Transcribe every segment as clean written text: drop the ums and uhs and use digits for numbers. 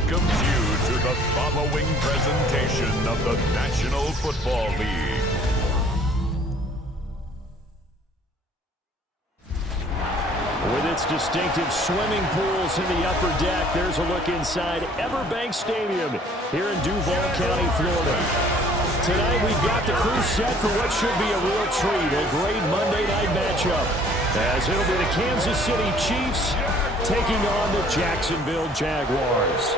welcomes you to the following presentation of the National Football League. With its distinctive swimming pools in the upper deck, there's a look inside Everbank Stadium here in Duval County, Florida. Tonight, we've got the crew set for what should be a real treat, a great Monday night matchup, as it'll be the Kansas City Chiefs taking on the Jacksonville Jaguars.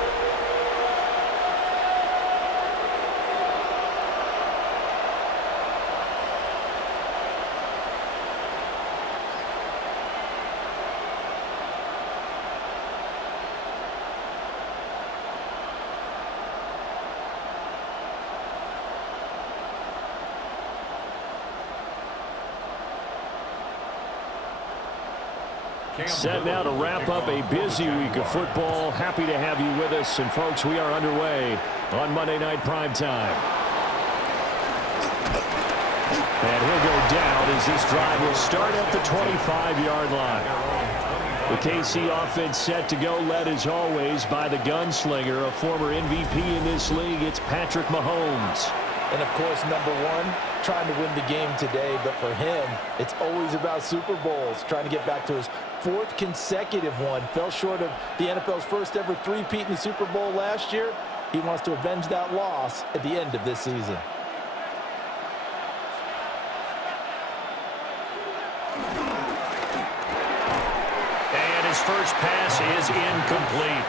Set now to wrap up a busy week of football. Happy to have you with us. And, folks, we are underway on Monday Night Primetime. And he'll go down as this drive will start at the 25-yard line. The KC offense set to go, led as always by the gunslinger, a former MVP in this league. It's Patrick Mahomes. And, of course, number one, trying to win the game today. But for him, it's always about Super Bowls, trying to get back to his fourth consecutive one. Fell short of the NFL's first ever three-peat in the Super Bowl last year. He wants to avenge that loss at the end of this season. His first pass is incomplete.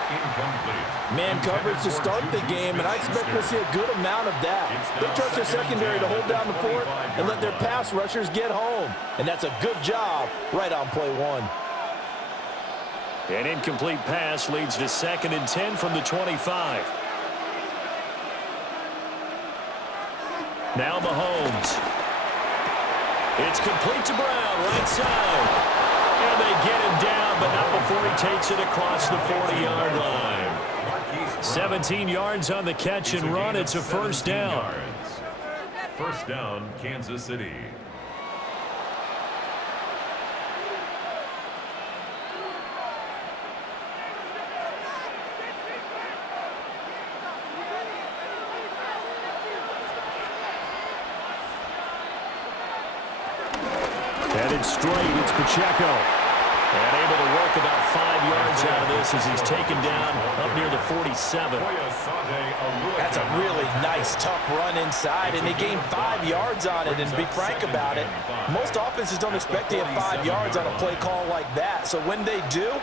Man coverage to start the game, and I expect we'll see a good amount of that. They trust their secondary to hold down the fort and let their pass rushers get home. And that's a good job right on play one. An incomplete pass leads to 2nd and 10 from the 25. Now Mahomes. It's complete to Brown, right side. And they get him down, but not before he takes it across the 40-yard line. 17 yards on the catch and run. It's a first down. First down, Kansas City. Headed straight, it's Pacheco. And able to work about 5 yards out of this as he's taken down up near the 47. That's a really nice, tough run inside, and they gained 5 yards on it. And to be frank about it, most offenses don't expect to have 5 yards on a play call like that. So when they do,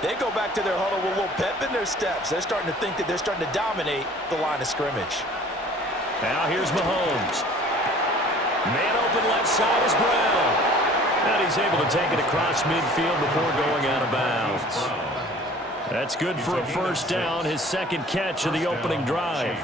they go back to their huddle with a little pep in their steps. They're starting to think that they're starting to dominate the line of scrimmage. Now here's Mahomes. Man open left side is Brown. And he's able to take it across midfield before going out of bounds. That's good for a first down, his second catch of the opening drive.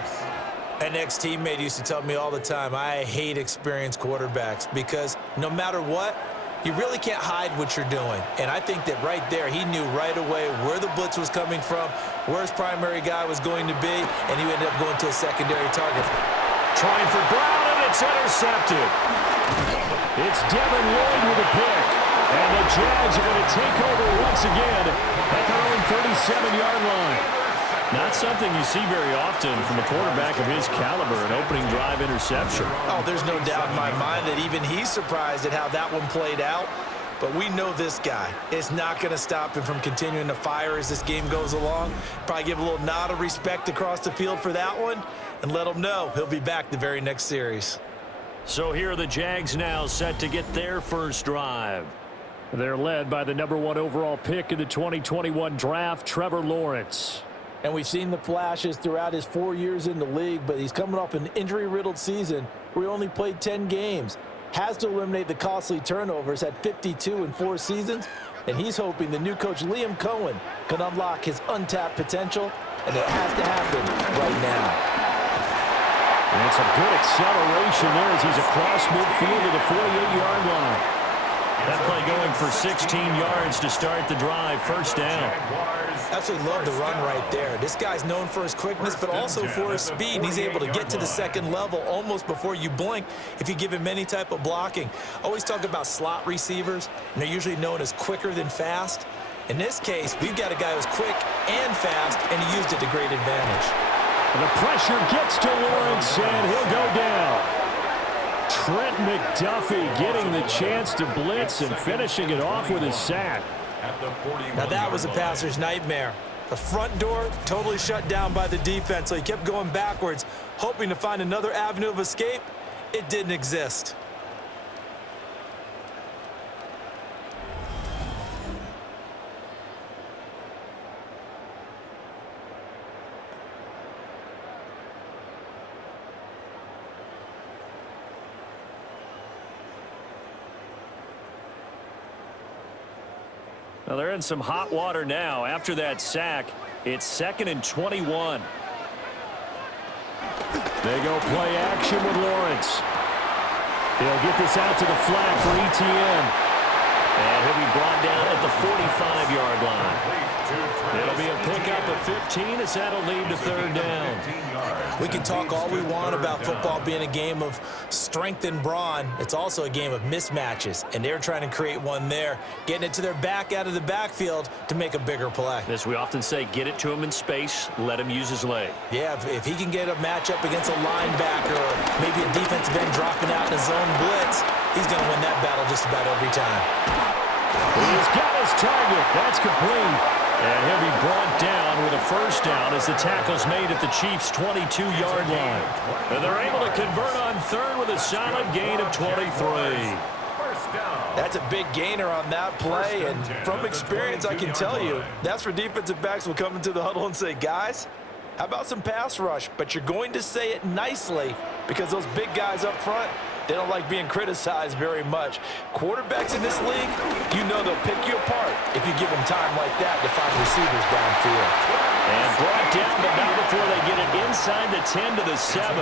An ex-teammate used to tell me all the time, I hate experienced quarterbacks because no matter what, you really can't hide what you're doing. And I think that right there, he knew right away where the blitz was coming from, where his primary guy was going to be, and he ended up going to a secondary target. Trying for Brown, and it's intercepted. It's Devin Lloyd with a pick. And the Jags are going to take over once again at their own 37-yard line. Not something you see very often from a quarterback of his caliber, an opening drive interception. Oh, there's no doubt in my mind that even he's surprised at how that one played out. But we know this guy is not going to stop him from continuing to fire as this game goes along. Probably give a little nod of respect across the field for that one and let him know he'll be back the very next series. So here are the Jags now set to get their first drive. They're led by the #1 overall pick in the 2021 draft, Trevor Lawrence. And we've seen the flashes throughout his 4 years in the league, but he's coming off an injury-riddled season where he only played 10 games. Has to eliminate the costly turnovers at 52 in 4 seasons, and he's hoping the new coach Liam Cohen can unlock his untapped potential, and it has to happen right now. And it's a good acceleration there as he's across midfield to the 48-yard line. That play going for 16 yards to start the drive, first down. Absolutely love the run right there. This guy's known for his quickness, but also for his speed. And he's able to get to the second level almost before you blink if you give him any type of blocking. Always talk about slot receivers, and they're usually known as quicker than fast. In this case, we've got a guy who's quick and fast, and he used it to great advantage. And the pressure gets to Lawrence, and he'll go down. Trent McDuffie getting the chance to blitz and finishing it off with his sack. Now that was a passer's nightmare. The front door totally shut down by the defense, so he kept going backwards, hoping to find another avenue of escape. It didn't exist. Well, they're in some hot water now. After that sack, it's 2nd and 21. They go play action with Lawrence. He'll get this out to the flat for ETN. And he'll be brought down at the 45-yard line. It'll be a pickup of 15 as that'll lead to 3rd down. We can talk all we want about football being a game of strength and brawn. It's also a game of mismatches, and they're trying to create one there, getting it to their back out of the backfield to make a bigger play. As we often say, get it to him in space, let him use his leg. Yeah, if he can get a matchup against a linebacker or maybe a defensive end dropping out in a zone blitz, he's going to win that battle just about every time. He's got his target. That's complete. And he'll be brought down with a 1st down as the tackle's made at the Chiefs' 22-yard line. And they're able to convert on 3rd with a solid gain of 23. That's a big gainer on that play, and from experience, I can tell you, that's where defensive backs will come into the huddle and say, guys, how about some pass rush? But you're going to say it nicely because those big guys up front, they don't like being criticized very much. Quarterbacks in this league, you know they'll pick you apart if you give them time like that to find receivers downfield. And brought down, but not before they get it inside the 10 to the 7.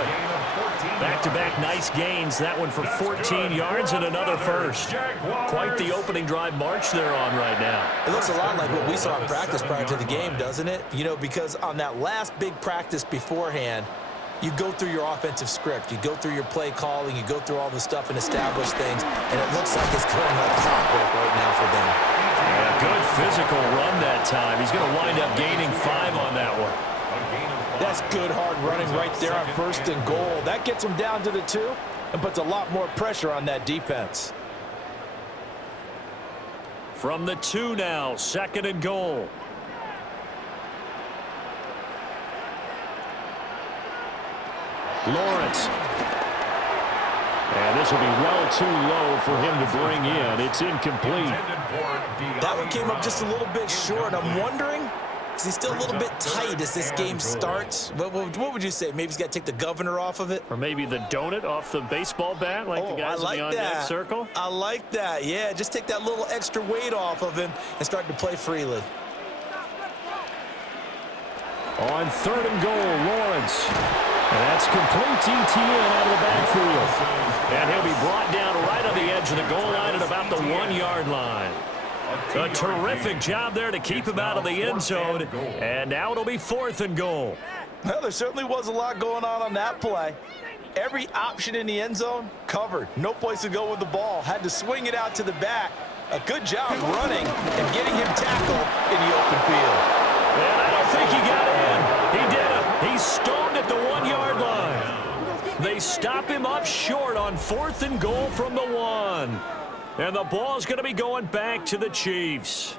Back-to-back nice gains. That one for 14 yards and another 1st. Quite the opening drive march they're on right now. It looks a lot like what we saw in practice prior to the game, doesn't it? You know, because on that last big practice beforehand, you go through your offensive script, you go through your play calling, you go through all the stuff and establish things, and it looks like it's going like clockwork right now for them. Yeah, good physical run that time. He's going to wind up gaining 5 on that one. That's good hard running right there on 1st and goal. That gets him down to the 2 and puts a lot more pressure on that defense. From the 2 now, 2nd and goal. Lawrence. And this will be well too low for him to bring in. It's incomplete. That one came up just a little bit short. I'm wondering, is he still a little bit tight as this game starts? What would you say? Maybe he's got to take the governor off of it? Or maybe the donut off the baseball bat like the guys in the on-deck circle? I like that. Yeah, just take that little extra weight off of him and start to play freely. On 3rd and goal, Lawrence. And that's complete ETN out of the backfield. And he'll be brought down right on the edge of the goal line at about the 1-yard line. A terrific job there to keep him out of the end zone. And now it'll be 4th and goal. Well, there certainly was a lot going on that play. Every option in the end zone covered. No place to go with the ball. Had to swing it out to the back. A good job running and getting him tackled in the open field. And I don't think he got in. He did it. He stoned at the 1-yard line. They stop him up short on 4th and goal from the 1. And the ball's going to be going back to the Chiefs.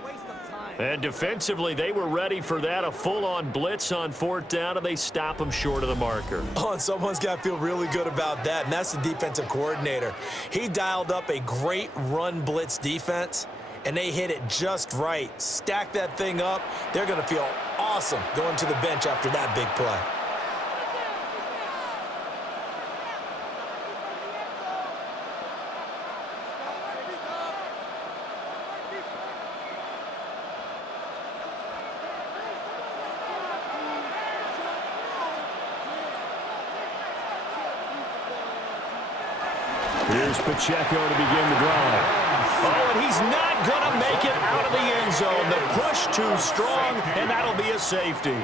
And defensively, they were ready for that, a full-on blitz on 4th down, and they stop him short of the marker. Oh, and someone's got to feel really good about that, and that's the defensive coordinator. He dialed up a great run blitz defense, and they hit it just right. Stack that thing up. They're going to feel awesome going to the bench after that big play. Here's Pacheco to begin the drive. Oh, and he's not going to make it out of the end zone. The push too strong, and that'll be a safety.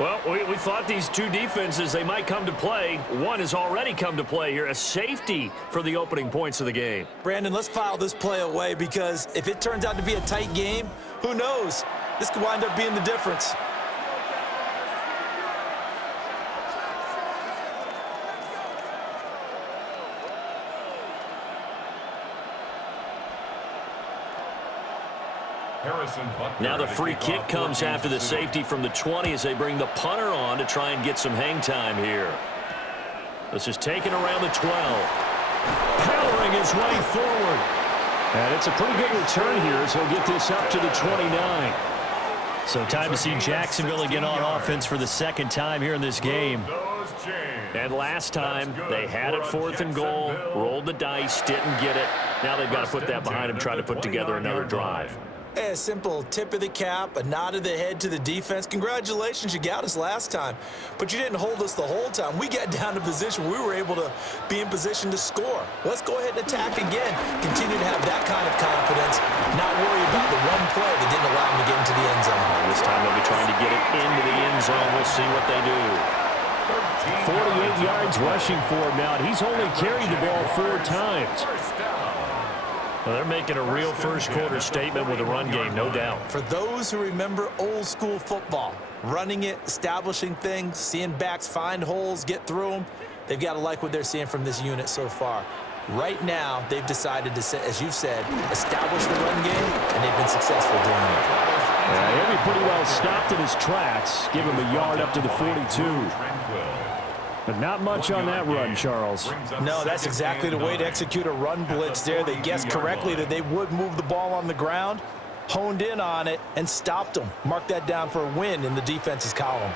Well, we thought these two defenses, they might come to play. One has already come to play here, a safety for the opening points of the game. Brandon, let's file this play away because if it turns out to be a tight game, Who knows? This could wind up being the difference. Now the free kick comes after the safety from the 20 as they bring the punter on to try and get some hang time here. This is taken around the 12. Powering his way forward. And it's a pretty good return here as he'll get this up to the 29. So time to see Jacksonville again on offense for the second time here in this game. And last time, they had it 4th and goal, rolled the dice, didn't get it. Now they've got to put that behind them, try to put together another drive. A simple tip of the cap, a nod of the head to the defense. Congratulations, you got us last time, but you didn't hold us the whole time. We got down to position. We were able to be in position to score. Let's go ahead and attack again. Continue to have that kind of confidence, not worry about the one play that didn't allow them to get into the end zone. This time they'll be trying to get it into the end zone. We'll see what they do. 48 yards rushing for him now. He's only carried the ball 4 times. Well, they're making a real first-quarter statement with a run game, no doubt. For those who remember old-school football, running it, establishing things, seeing backs find holes, get through them, they've got to like what they're seeing from this unit so far. Right now, they've decided to, as you've said, establish the run game, and they've been successful doing it. Yeah, he'll be pretty well stopped in his tracks. Give him a yard up to the 42. But not much on that run, Charles. No, that's exactly the way to execute a run blitz there. They guessed correctly that they would move the ball on the ground, honed in on it, and stopped them. Mark that down for a win in the defense's column.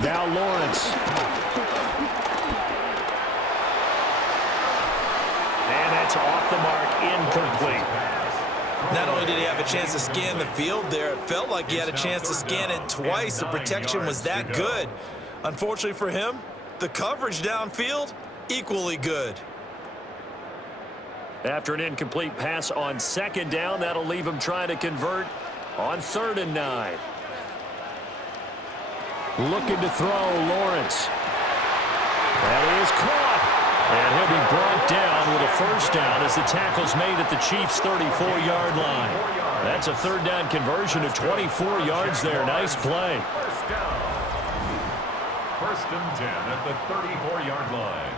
Now Lawrence. And that's off the mark, incomplete. Not only did he have a chance to scan the field there, it felt like he had a chance to scan it twice. The protection was that good. Unfortunately for him, the coverage downfield, equally good. After an incomplete pass on 2nd down, that'll leave him trying to convert on 3rd and 9. Looking to throw, Lawrence. That is caught. And he'll be brought down with a 1st down as the tackle's made at the Chiefs' 34-yard line. That's a 3rd down conversion of 24 yards there. Nice play. 1st and 10 at the 34-yard line.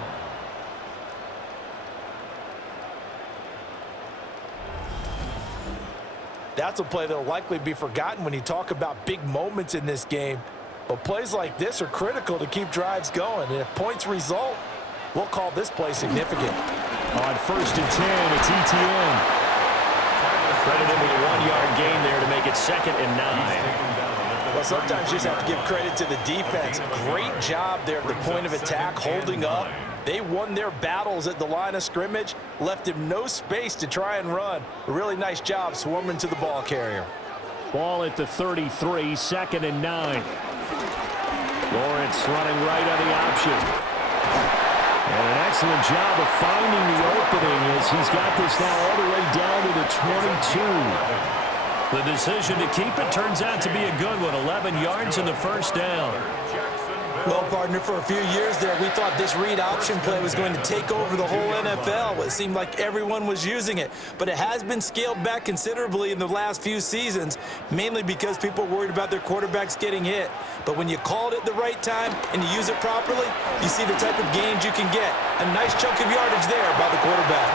That's a play that will likely be forgotten when you talk about big moments in this game. But plays like this are critical to keep drives going. And if points result, we'll call this play significant. On 1st and 10, it's ETN. Credit him with a 1-yard gain there to make it 2nd and 9. Well, sometimes you just have to give credit to the defense. Great job there at the point of attack, holding up. They won their battles at the line of scrimmage, left him no space to try and run. A really nice job swarming to the ball carrier. Ball at the 33, 2nd and 9. Lawrence running right on the option. And an excellent job of finding the opening as he's got this now all the way down to the 22. The decision to keep it turns out to be a good one. 11 yards in the 1st down. Well, partner, for a few years there, we thought this read option play was going to take over the whole NFL. It seemed like everyone was using it, but it has been scaled back considerably in the last few seasons, mainly because people are worried about their quarterbacks getting hit. But when you call it at the right time and you use it properly, you see the type of gains you can get. A nice chunk of yardage there by the quarterback.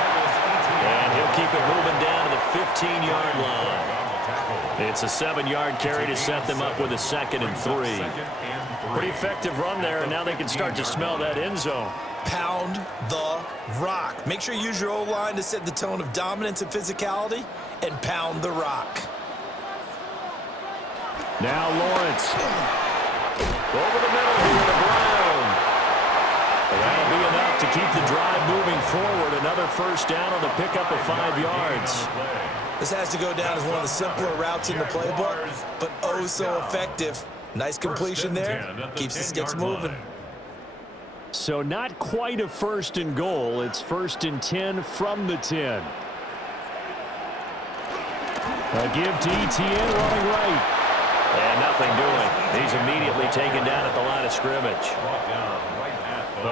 And he'll keep it moving down to the 15-yard line. It's a 7-yard carry to set them up with a 2nd and 3. Pretty effective run there, and now they can start to smell that end zone. Pound the rock. Make sure you use your O-line to set the tone of dominance and physicality, and pound the rock. Now Lawrence. Over the middle here to Brown. And that'll be enough to keep the drive moving forward. Another 1st down on the pickup of 5 yards. This has to go down as one of the simpler routes in the playbook, but oh so effective. Nice completion there. Keeps the sticks moving. So not quite a 1st and goal. It's 1st and 10 from the 10. A give to ETN running right. And nothing doing. He's immediately taken down at the line of scrimmage.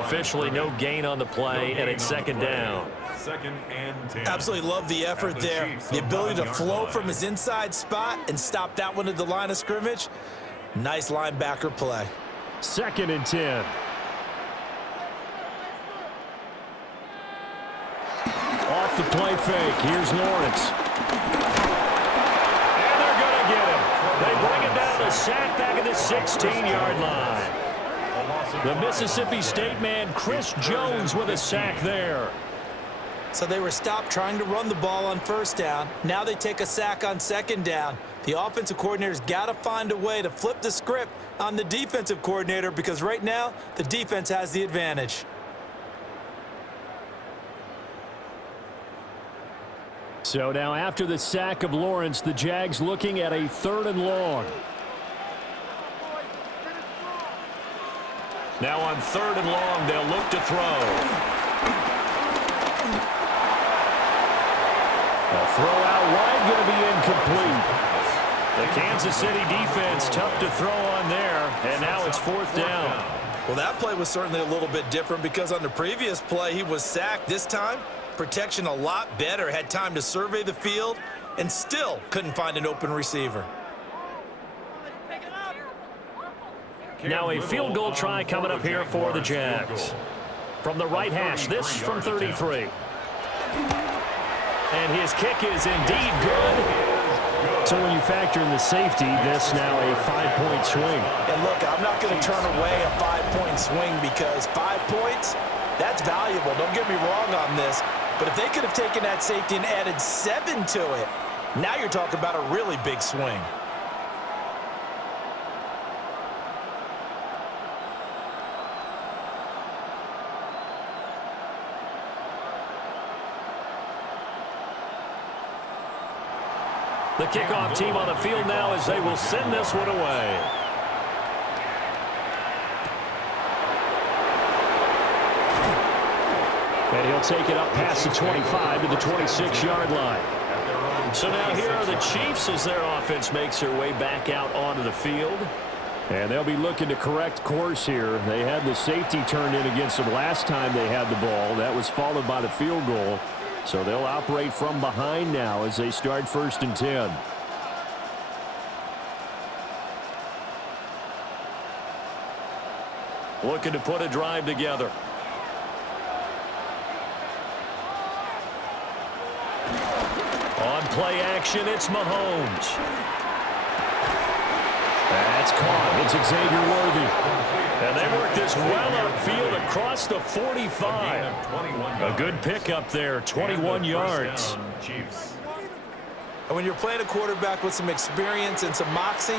Officially no gain on the play, and it's 2nd down. 2nd and 10. Absolutely love the effort there. The ability to flow from his inside spot and stop that one at the line of scrimmage. Nice linebacker play. 2nd and 10. Off the play fake. Here's Lawrence. And they're going to get him. They bring him down to sack back at the 16-yard line. The Mississippi State man, Chris Jones, with a sack there. So they were stopped trying to run the ball on 1st down. Now they take a sack on 2nd down. The offensive coordinator's got to find a way to flip the script on the defensive coordinator because right now the defense has the advantage. So now after the sack of Lawrence, the Jags looking at a 3rd and long. Now on 3rd and long, they'll look to throw. A throw out wide going to be incomplete. The Kansas City defense tough to throw on there, and now it's 4th down. Well, that play was certainly a little bit different because on the previous play he was sacked. This time, protection a lot better, had time to survey the field, and still couldn't find an open receiver. Now a field goal try coming up here for the Jags. From the right hash, this from 33. And his kick is indeed good. So when you factor in the safety, this now a 5-point swing. And look, I'm not going to turn away a 5-point swing because 5 points, that's valuable. Don't get me wrong on this. But if they could have taken that safety and added 7 to it, now you're talking about a really big swing. The kickoff team on the field now as they will send this one away. And he'll take it up past the 25 to the 26-yard line. So now here are the Chiefs as their offense makes their way back out onto the field. And they'll be looking to correct course here. They had the safety turned in against them last time they had the ball. That was followed by the field goal. So they'll operate from behind now as they start 1st and 10. Looking to put a drive together. On play action, it's Mahomes. That's caught. It's Xavier Worthy. And they work this well upfield across the 45. A good pickup there, 21 yards. And when you're playing a quarterback with some experience and some moxie,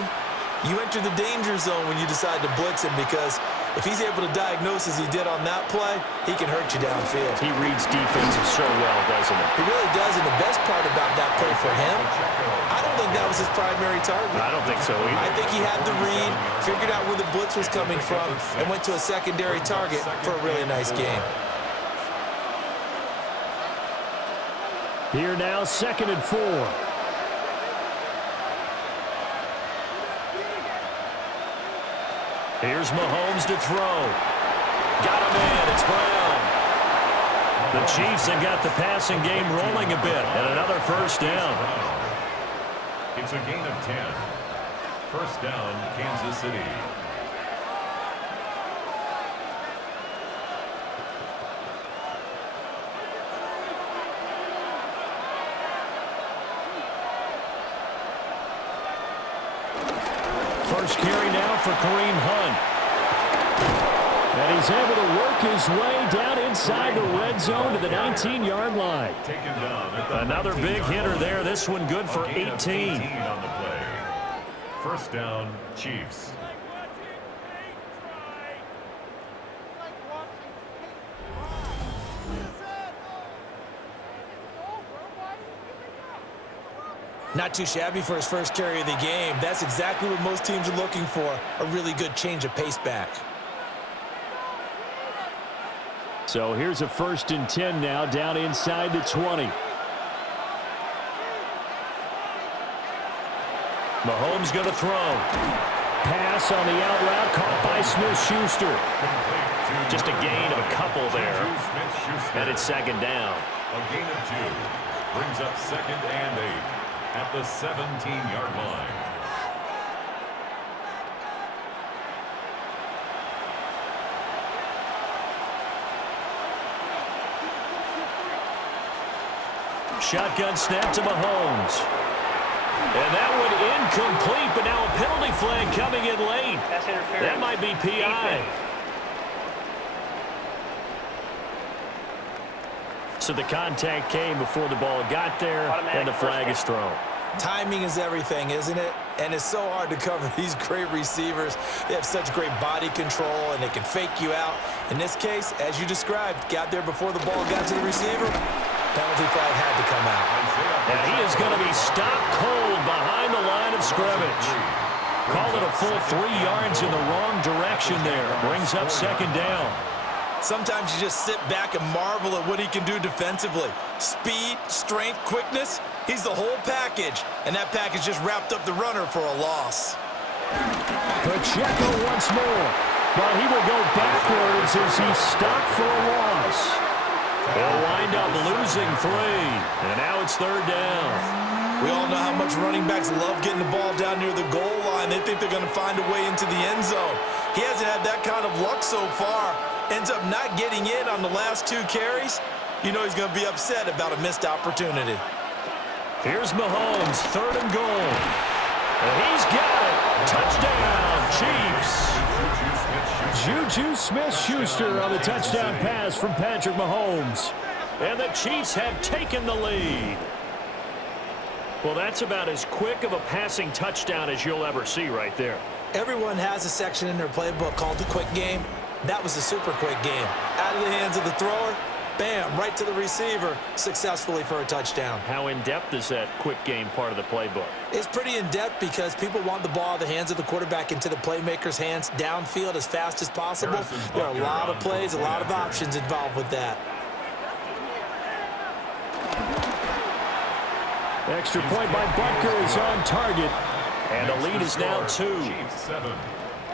you enter the danger zone when you decide to blitz him because if he's able to diagnose as he did on that play, he can hurt you downfield. He reads defenses so well, doesn't he? He really does, and the best part about that play for him, I don't think that was his primary target. I don't think so either. I think he had the read, figured out where the blitz was coming from, and went to a secondary target for a really nice game. Here now, 2nd and 4. Here's Mahomes to throw. Got him in. It's Brown. The Chiefs have got the passing game rolling a bit, and another 1st down. It's a gain of 10. 1st down, Kansas City. First carry now for Kareem Hunt. And he's able to work his way down inside the red zone to the 19-yard line. Another big hitter there. This one good for 18. On the play. 1st down, Chiefs. Not too shabby for his first carry of the game. That's exactly what most teams are looking for, a really good change of pace back. So here's a 1st and 10 now down inside the 20. Mahomes going to throw. Pass on the out route caught by Smith-Schuster. Just a gain of a couple there. And it's 2nd down. A gain of 2. Brings up 2nd and 8 at the 17-yard line. Shotgun snap to Mahomes. And that one incomplete, but now a penalty flag coming in late. That might be PI. So the contact came before the ball got there, and the flag is thrown. Timing is everything, isn't it? And it's so hard to cover these great receivers. They have such great body control, and they can fake you out. In this case, as you described, got there before the ball got to the receiver. Penalty flag had to come out. And he is going to be stopped cold behind the line of scrimmage. Call it a full 3 yards in the wrong direction there. Brings up 2nd down. Sometimes you just sit back and marvel at what he can do defensively. Speed, strength, quickness, he's the whole package. And that package just wrapped up the runner for a loss. Pacheco once more. But he will go backwards as he's stopped for a loss. They'll wind up losing 3. And now it's 3rd down. We all know how much running backs love getting the ball down near the goal line. They think they're going to find a way into the end zone. He hasn't had that kind of luck so far. Ends up not getting in on the last 2 carries. You know he's going to be upset about a missed opportunity. Here's Mahomes, 3rd and goal. And he's got it. Touchdown, Chiefs. Juju Smith-Schuster on the touchdown pass from Patrick Mahomes. And the Chiefs have taken the lead. Well, that's about as quick of a passing touchdown as you'll ever see right there. Everyone has a section in their playbook called the quick game. That was a super quick game. Out of the hands of the thrower, bam, right to the receiver, successfully for a touchdown. How in-depth is that quick game part of the playbook? It's pretty in-depth because people want the ball out of the hands of the quarterback into the playmaker's hands downfield as fast as possible. There are a lot of plays, a lot of options involved with that. Extra point by Butker is on target. And the lead is now 2. Chiefs 7,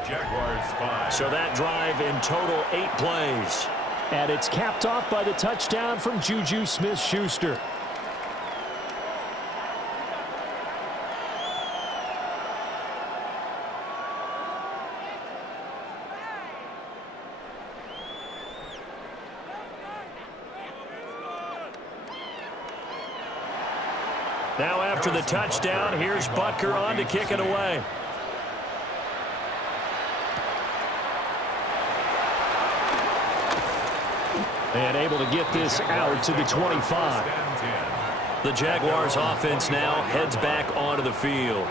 Jaguars 5. So that drive in total 8 plays. And it's capped off by the touchdown from Juju Smith-Schuster. Now after the touchdown, here's Butker on to kick it away. And able to get this out to the 25. The Jaguars offense now heads back onto the field.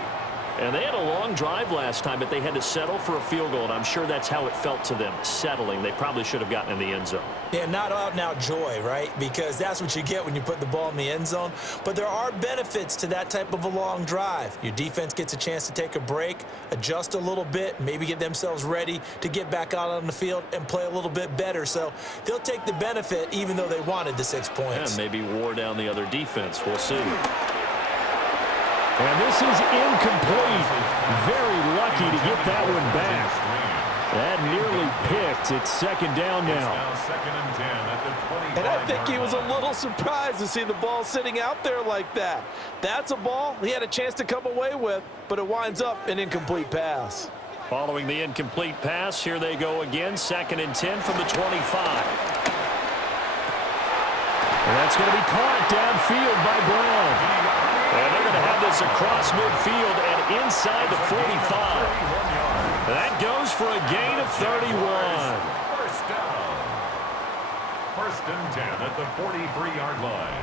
And they had a long drive last time, but they had to settle for a field goal, and I'm sure that's how it felt to them, settling. They probably should have gotten in the end zone. Yeah, not out-and-out joy, right? Because that's what you get when you put the ball in the end zone. But there are benefits to that type of a long drive. Your defense gets a chance to take a break, adjust a little bit, maybe get themselves ready to get back out on the field and play a little bit better. So they'll take the benefit even though they wanted the 6 points. And maybe wore down the other defense. We'll see. And this is incomplete. Very lucky to get that one back. That nearly picked. It's 2nd down now. And I think he was a little surprised to see the ball sitting out there like that. That's a ball he had a chance to come away with, but it winds up an incomplete pass. Following the incomplete pass, here they go again. 2nd and 10 from the 25. And that's going to be caught downfield by Brown. And they're going to have this across midfield and inside the 45. That goes for a gain of 31. First down. 1st and 10 at the 43-yard line.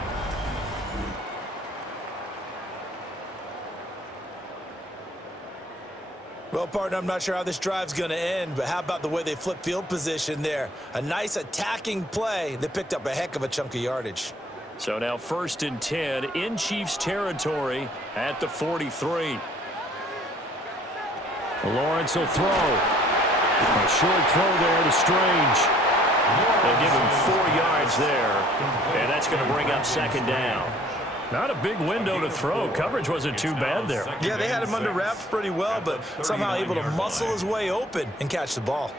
Well, partner, I'm not sure how this drive's going to end, but how about the way they flip field position there? A nice attacking play that picked up a heck of a chunk of yardage. So now 1st and 10 in Chiefs territory at the 43. Lawrence will throw. A short throw there to Strange. They'll give him 4 yards there, and that's going to bring up 2nd down. Not a big window to throw. Coverage wasn't too bad there. Yeah, they had him under wraps pretty well, but somehow able to muscle his way open and catch the ball.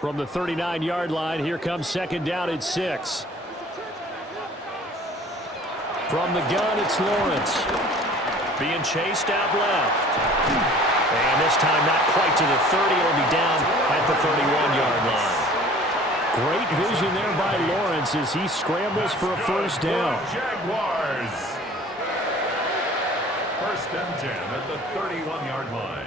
From the 39-yard line, here comes 2nd down at 6. From the gun, it's Lawrence. Being chased out left. And this time not quite to the 30. It'll be down at the 31-yard line. Great vision there by Lawrence as he scrambles for a first down. Jaguars. First and 10 at the 31-yard line.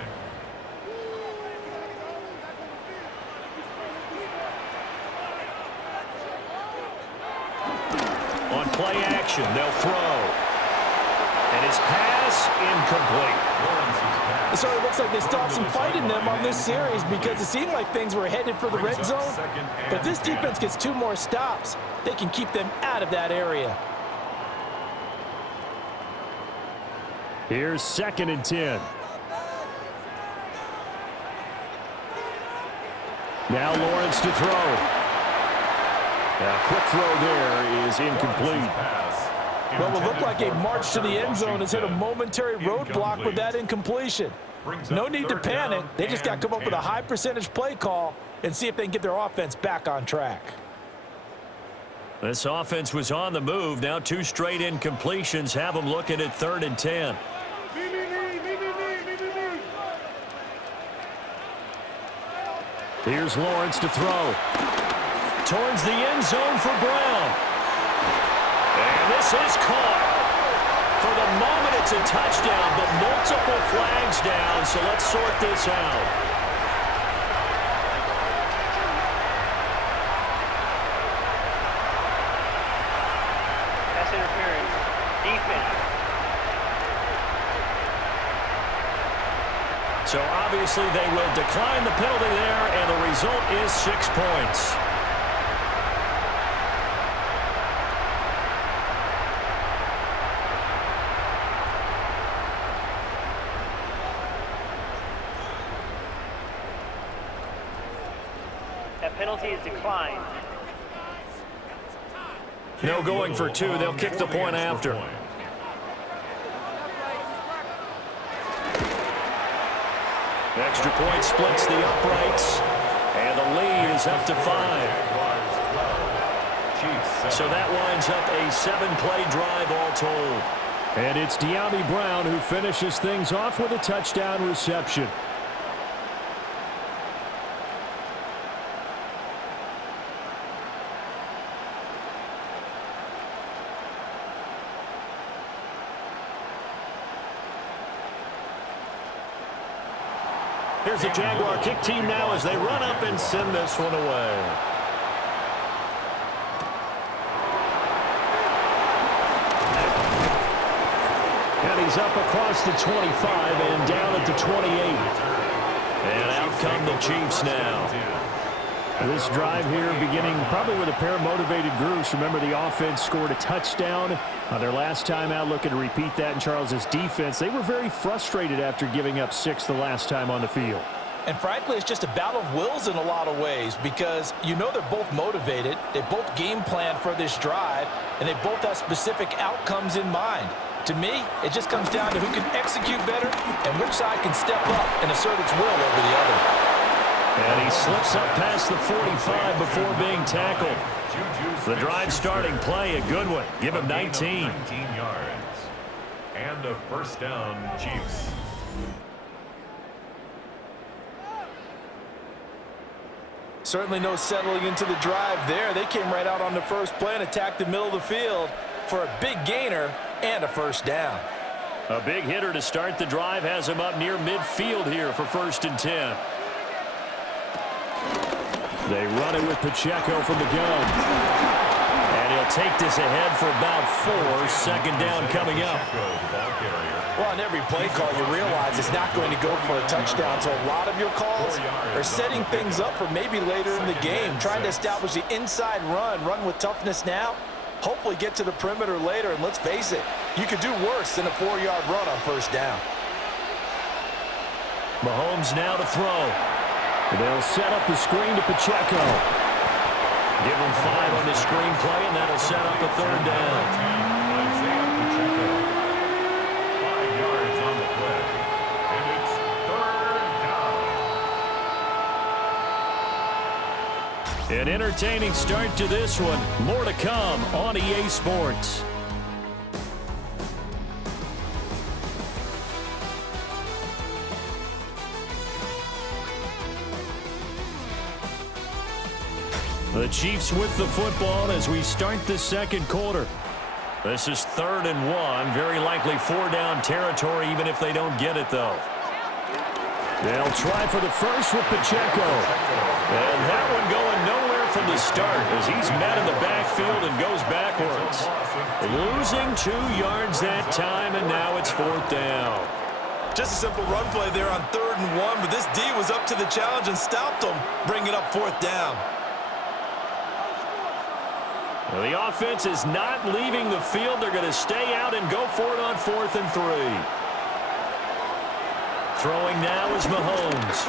On play action, they'll throw. And his pass incomplete. So it looks like they still have some fight in them on this series because it seemed like things were headed for the red zone. But this defense gets 2 more stops. They can keep them out of that area. Here's 2nd and 10. Now Lawrence to throw. A quick throw there is incomplete. Well, it looked like a march to the end zone has hit a momentary roadblock with that incompletion. No need to panic. They just got to come up with a high percentage play call and see if they can get their offense back on track. This offense was on the move. Now 2 straight incompletions have them looking at 3rd and 10. Here's Lawrence to throw. Towards the end zone for Brown. And this is caught. For the moment, it's a touchdown, but multiple flags down, so let's sort this out. Pass interference. Defense. So obviously they will decline the penalty there, and the result is 6 points. Penalty is declined. No going for 2. They'll kick the point after. Extra point splits the uprights. And the lead is up to 5. So that winds up a 7-play drive all told. And it's De'Ami Brown who finishes things off with a touchdown reception. Here's the Jaguar kick team now as they run up and send this one away. And he's up across the 25 and down at the 28. And out come the Chiefs now. This drive here beginning probably with a pair of motivated groups. Remember, the offense scored a touchdown their last time out, looking to repeat that in Charles's defense. They were very frustrated after giving up 6 the last time on the field. And frankly, it's just a battle of wills in a lot of ways because you know they're both motivated. They both game plan for this drive, and they both have specific outcomes in mind. To me, it just comes down to who can execute better and which side can step up and assert its will over the other. And he slips up past the 45 before being tackled. The drive starting play, a good one. Give him 19. 19 yards. And a first down, Chiefs. Certainly no settling into the drive there. They came right out on the first play and attacked the middle of the field for a big gainer and a first down. A big hitter to start the drive has him up near midfield here for 1st and 10. They run it with Pacheco from the gun. And he'll take this ahead for about 4. Second down coming up. Well, on every play call, you realize it's not going to go for a touchdown. So a lot of your calls are setting things up for maybe later in the game, trying to establish the inside run with toughness now, hopefully get to the perimeter later. And let's face it, you could do worse than a 4-yard run on first down. Mahomes now to throw. They'll set up the screen to Pacheco. Give him 5 on the screen play, and that'll set up a 3rd down. 5 yards on the play. And it's 3rd down. An entertaining start to this one. More to come on EA Sports. The Chiefs with the football as we start the second quarter. This is 3rd and 1. Very likely 4-down territory, even if they don't get it, though. They'll try for the first with Pacheco. And that one going nowhere from the start as he's met in the backfield and goes backwards. Losing 2 yards that time, and now it's 4th down. Just a simple run play there on 3rd and 1, but this D was up to the challenge and stopped them, bringing up 4th down. Well, the offense is not leaving the field. They're going to stay out and go for it on 4th and 3. Throwing now is Mahomes.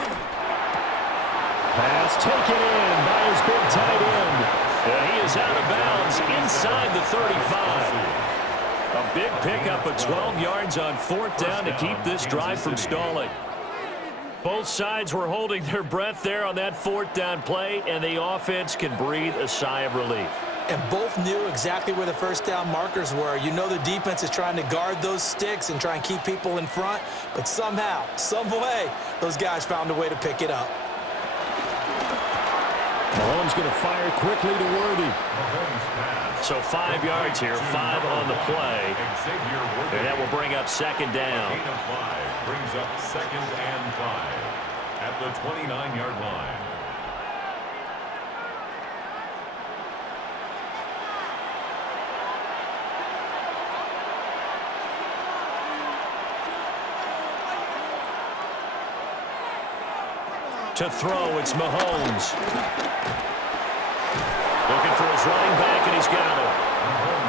Pass taken in by his big tight end. And he is out of bounds inside the 35. A big pickup of 12 yards on 4th down to keep this drive from stalling. Both sides were holding their breath there on that 4th down play, and the offense can breathe a sigh of relief. And both knew exactly where the first down markers were. You know the defense is trying to guard those sticks and try and keep people in front, but somehow, some way, those guys found a way to pick it up. Mahomes going to fire quickly to Worthy. So 5 yards here, 5 on the play. And that will bring up 2nd down. Gain of 5 brings up 2nd and 5 at the 29-yard line. To throw, it's Mahomes. Looking for his running back, and he's got him.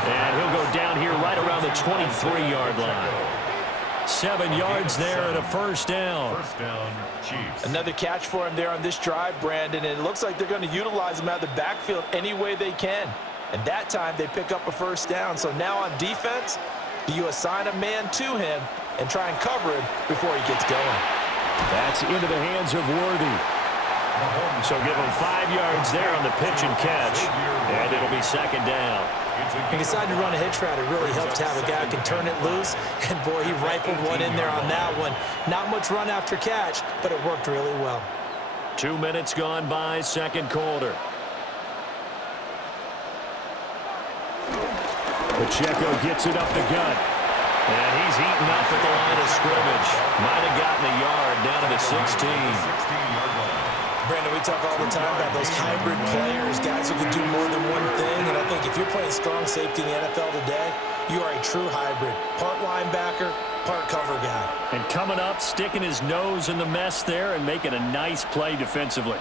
And he'll go down here right around the 23-yard line. 7 yards there and a 1st down. First down, Chiefs. Another catch for him there on this drive, Brandon, and it looks like they're going to utilize him out of the backfield any way they can. And that time they pick up a 1st down. So now on defense, do you assign a man to him and try and cover him before he gets going? That's into the hands of Worthy. So give him 5 yards there on the pitch and catch. And it'll be 2nd down. He decided to run a hitch route. It really helps to have a guy who can turn it loose. And, boy, he rifled one in there on that one. Not much run after catch, but it worked really well. 2 minutes gone by, second quarter. Pacheco gets it up the gut. And he's eaten up at the line of scrimmage. Might have gotten a yard down to the 16. Brandon, we talk all the time about those hybrid players, guys who can do more than one thing. And I think if you're playing strong safety in the NFL today, you are a true hybrid. Part linebacker, part cover guy. And coming up, sticking his nose in the mess there and making a nice play defensively.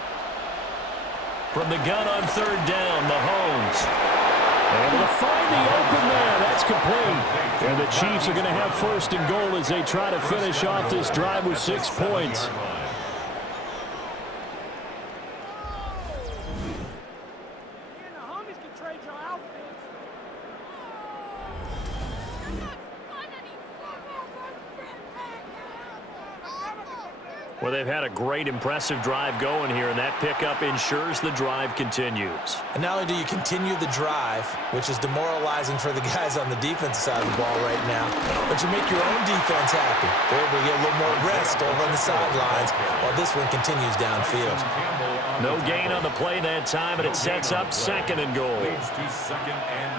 From the gun on 3rd down, Mahomes. Able to find the open man. That's complete. And the Chiefs are going to have 1st and goal as they try to finish off this drive with 6 points. Well, they've had a great, impressive drive going here, and that pickup ensures the drive continues. And not only do you continue the drive, which is demoralizing for the guys on the defensive side of the ball right now, but you make your own defense happy. They're able to get a little more rest over on the sidelines while this one continues downfield. No gain on the play that time, and it sets up 2nd and goal.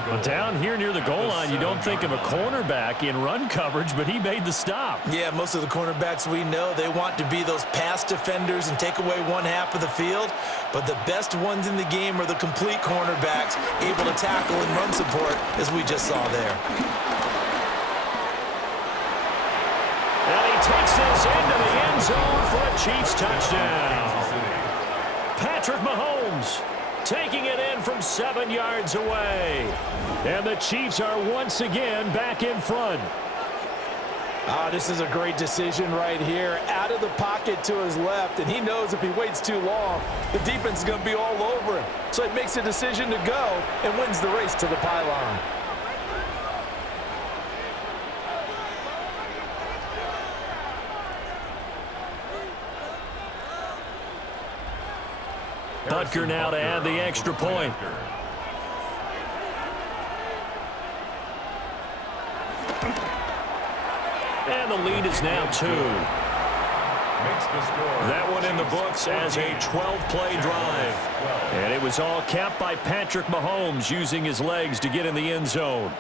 But down here near the goal line, you don't think of a cornerback in run coverage, but he made the stop. Yeah, most of the cornerbacks we know, they want to be those pass defenders and take away one half of the field, but the best ones in the game are the complete cornerbacks, able to tackle and run support, as we just saw there. And he takes this into the end zone for a Chiefs touchdown. Patrick Mahomes taking it in from 7 yards away. And the Chiefs are once again back in front. This is a great decision right here. Out of the pocket to his left, and he knows if he waits too long, the defense is going to be all over him. So he makes a decision to go and wins the race to the pylon. Butker now to add the extra point. And the lead is now 2. makes the score. That one in the books as a 12-play drive. And it was all capped by Patrick Mahomes using his legs to get in the end zone.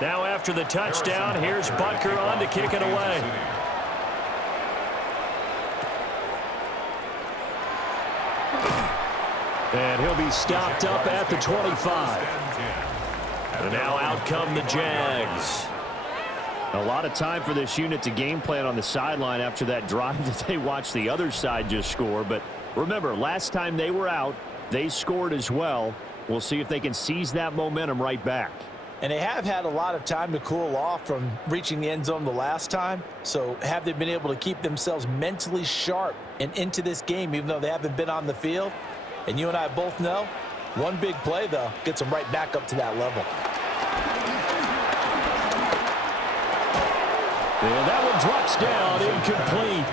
Now after the touchdown, here's Butker on to kick it away. And he'll be stopped up at the 25. And now out come the Jags. A lot of time for this unit to game plan on the sideline after that drive that they watched the other side just score. But remember, last time they were out, they scored as well. We'll see if they can seize that momentum right back. And they have had a lot of time to cool off from reaching the end zone the last time. So have they been able to keep themselves mentally sharp and into this game, even though they haven't been on the field? And you and I both know, one big play, though, gets them right back up to that level. And that one drops down, incomplete.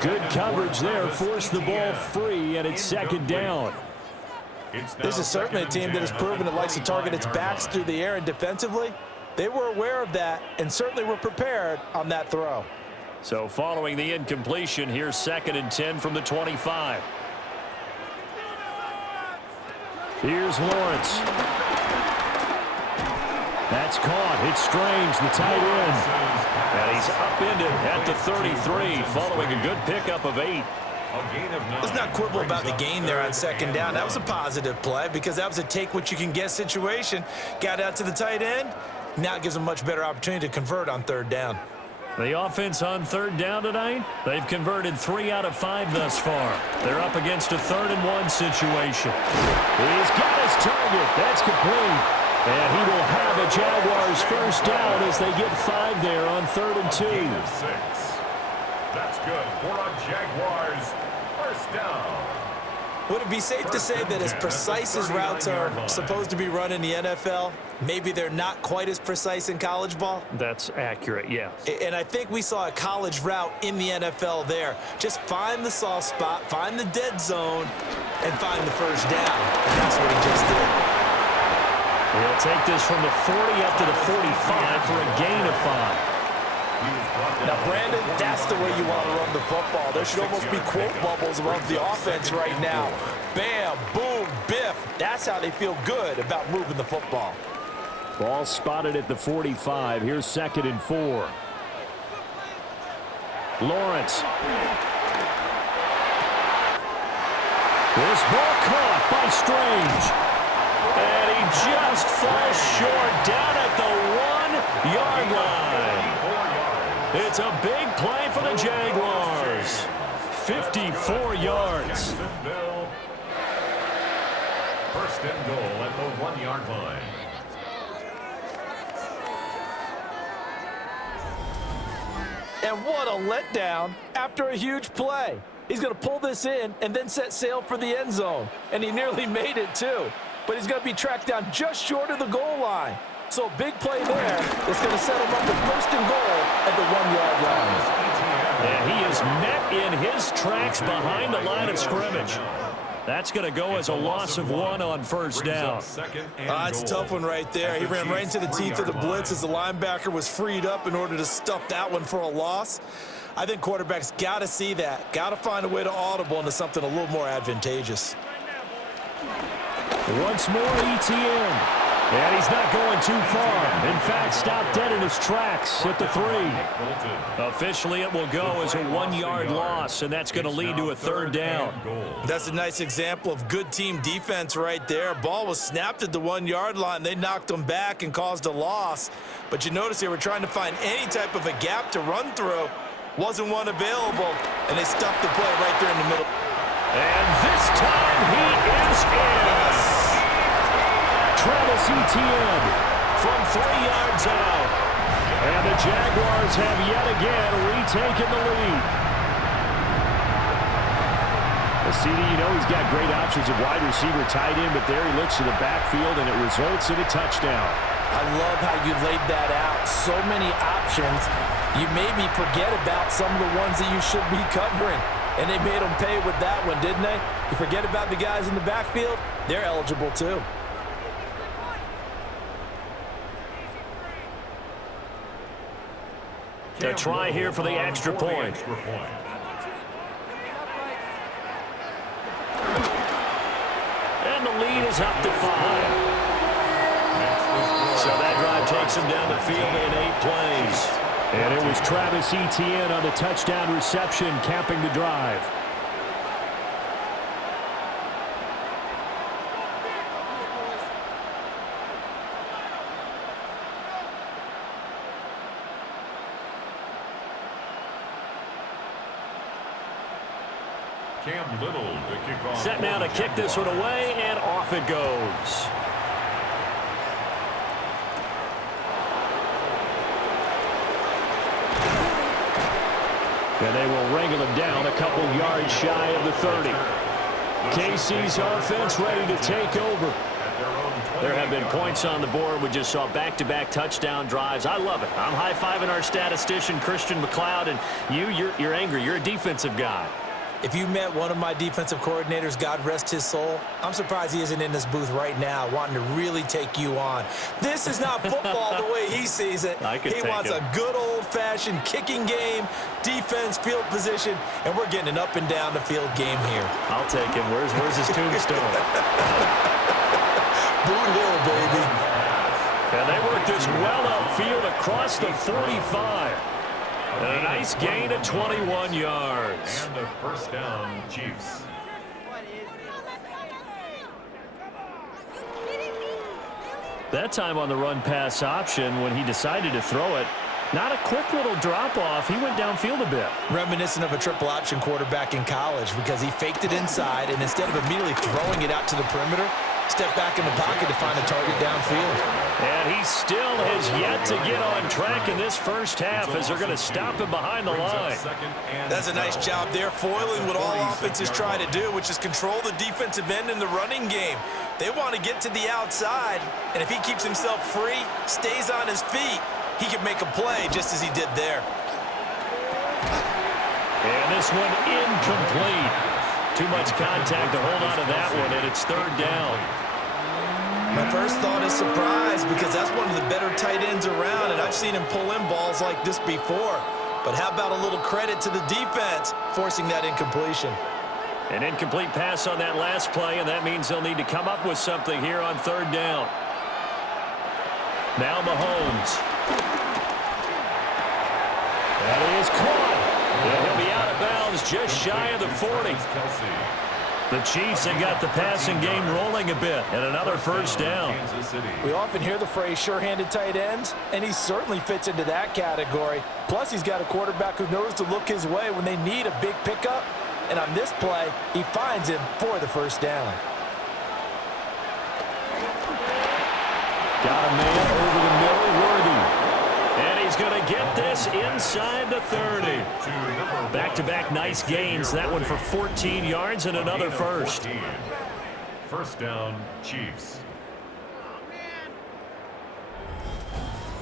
Good coverage there, forced the ball free, and it's second down. This is certainly a team that has proven it likes to target its backs through the air, and defensively, they were aware of that and certainly were prepared on that throw. So following the incompletion, here's 2nd and 10 from the 25. Here's Lawrence. That's caught. It's Strange, the tight end. And he's upended at the 33 following a good pickup of 8. Let's not quibble about the gain there on 2nd down. That was a positive play because that was a take-what-you-can-get situation. Got out to the tight end. Now it gives them a much better opportunity to convert on 3rd down. The offense on 3rd down tonight, they've converted 3 out of 5 thus far. They're up against a 3rd and 1 situation. He's got his target. That's complete. And he will have a Jaguars first down as they get 5 there on 3rd and 2. That's good for a Jaguars first down. Would it be safe to say that as precise as routes are supposed to be run in the NFL, maybe they're not quite as precise in college ball? That's accurate, yeah. And I think we saw a college route in the NFL there. Just find the soft spot, find the dead zone, and find the first down. And that's what he just did. He'll take this from the 40 up to the 45 for a gain of 5. Now, Brandon, that's the way you want to run the football. There should almost be quote bubbles above the offense right now. Bam, boom, biff. That's how they feel good about moving the football. Ball spotted at the 45. Here's 2nd and 4. Lawrence. This ball caught by Strange. And he just falls short down at the 1-yard line. It's a big play for the Jaguars. 54 yards. First and goal at the 1-yard line. And what a letdown after a huge play. He's going to pull this in and then set sail for the end zone. And he nearly made it, too. But he's going to be tracked down just short of the goal line. So a big play there is going to set him up with 1st and goal at the 1-yard line. And he is met in his tracks behind the line of scrimmage. That's going to go as a loss of 1 on 1st down. That's a tough one right there. He ran right into the teeth of the blitz as the linebacker was freed up in order to stuff that one for a loss. I think quarterbacks got to see that. Got to find a way to audible into something a little more advantageous. Once more, ETN. And he's not going too far. In fact, stopped dead in his tracks at the 3. Officially, it will go as a 1-yard loss, and that's going to lead to a 3rd down. That's a nice example of good team defense right there. Ball was snapped at the 1-yard line. They knocked him back and caused a loss. But you notice they were trying to find any type of a gap to run through. Wasn't one available, and they stuffed the play right there in the middle. And this time he is in. Travis Etienne from 3 yards out. And the Jaguars have yet again retaken the lead. CD, you know he's got great options at wide receiver, tight end, but there he looks to the backfield, and it results in a touchdown. I love how you laid that out. So many options. You maybe forget about some of the ones that you should be covering. And they made them pay with that one, didn't they? You forget about the guys in the backfield, they're eligible too. A try here for the extra point. And the lead is up to 5. So that drive takes him down the field in 8 plays. And it was Travis Etienne on the touchdown reception, capping the drive. Cam Little to kick off. Set now to kick this one away, and off it goes. And they will wrangle him down a couple yards shy of the 30. KC's offense ready to take over. There have been points on the board. We just saw back-to-back touchdown drives. I love it. I'm high-fiving our statistician, Christian McLeod, and you're angry. You're a defensive guy. If you met one of my defensive coordinators, God rest his soul, I'm surprised he isn't in this booth right now wanting to really take you on. This is not football the way he sees it. He wants a good old-fashioned kicking game, defense, field position, and we're getting an up-and-down the field game here. I'll take him. Where's his tombstone? Boot Hill, baby. And they work this well upfield across the 45. And a nice gain of 21 yards. And a first down, Chiefs. That time on the run-pass option when he decided to throw it. Not a quick little drop-off. He went downfield a bit. Reminiscent of a triple option quarterback in college because he faked it inside, and instead of immediately throwing it out to the perimeter, stepped back in the pocket to find a target downfield. And he still has yet to get on track in this first half as they're going to stop him behind the line. That's a nice job there, foiling what all offenses try to do, which is control the defensive end in the running game. They want to get to the outside, and if he keeps himself free, stays on his feet, he can make a play just as he did there. And this one incomplete. Too much contact to hold on to that one, and it's third down. My first thought is surprise because that's one of the better tight ends around, and I've seen him pull in balls like this before. But how about a little credit to the defense forcing that incompletion? An incomplete pass on that last play, and that means they'll need to come up with something here on third down. Now Mahomes. And he is caught. And he'll be out of bounds just shy of the 40. The Chiefs have got the passing game rolling a bit, and another first down. We often hear the phrase sure-handed tight ends, and he certainly fits into that category. Plus, he's got a quarterback who knows to look his way when they need a big pickup. And on this play, he finds him for the first down. Got a man over the middle, Worthy. And he's going to get this inside the 30. Back-to-back nice gains. That one for 14 yards and another first. First down, Chiefs.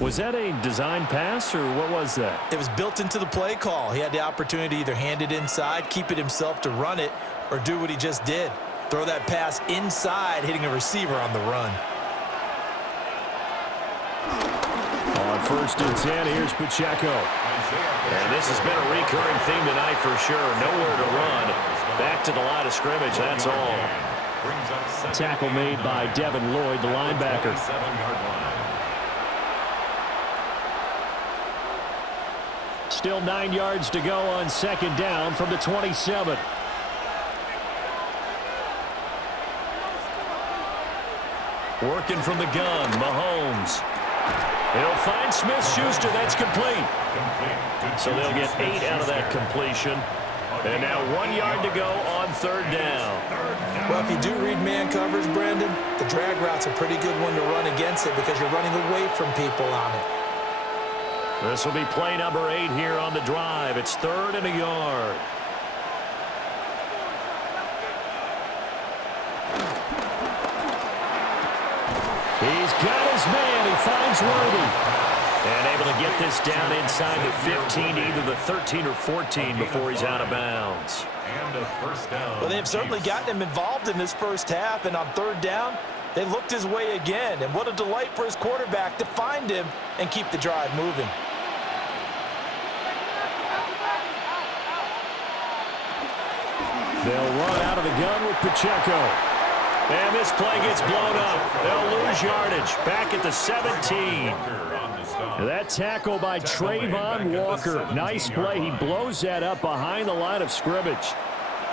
Was that a design pass, or what was that? It was built into the play call. He had the opportunity to either hand it inside, keep it himself to run it, or do what he just did. Throw that pass inside, hitting a receiver on the run. On first and 10, here's Pacheco. And this has been a recurring theme tonight for sure. Nowhere to run. Back to the line of scrimmage, that's all. Tackle made by Devin Lloyd, the linebacker. Still 9 yards to go on second down from the 27. Working from the gun, Mahomes. He'll find Smith-Schuster. That's complete. So they'll get 8 out of that completion. And now 1 yard to go on third down. Well, if you do read man coverage, Brandon, the drag route's a pretty good one to run against it because you're running away from people on it. This will be play number 8 here on the drive. It's third and a yard. He's got his man. He finds Worthy. And able to get this down inside the 15, either the 13 or 14 before he's out of bounds. And a first down. Well, they've certainly gotten him involved in this first half, and on third down, they looked his way again. And what a delight for his quarterback to find him and keep the drive moving. They'll run out of the gun with Pacheco. And this play gets blown up. They'll lose yardage. Back at the 17. That tackle by Trayvon Walker. Nice play. He blows that up behind the line of scrimmage.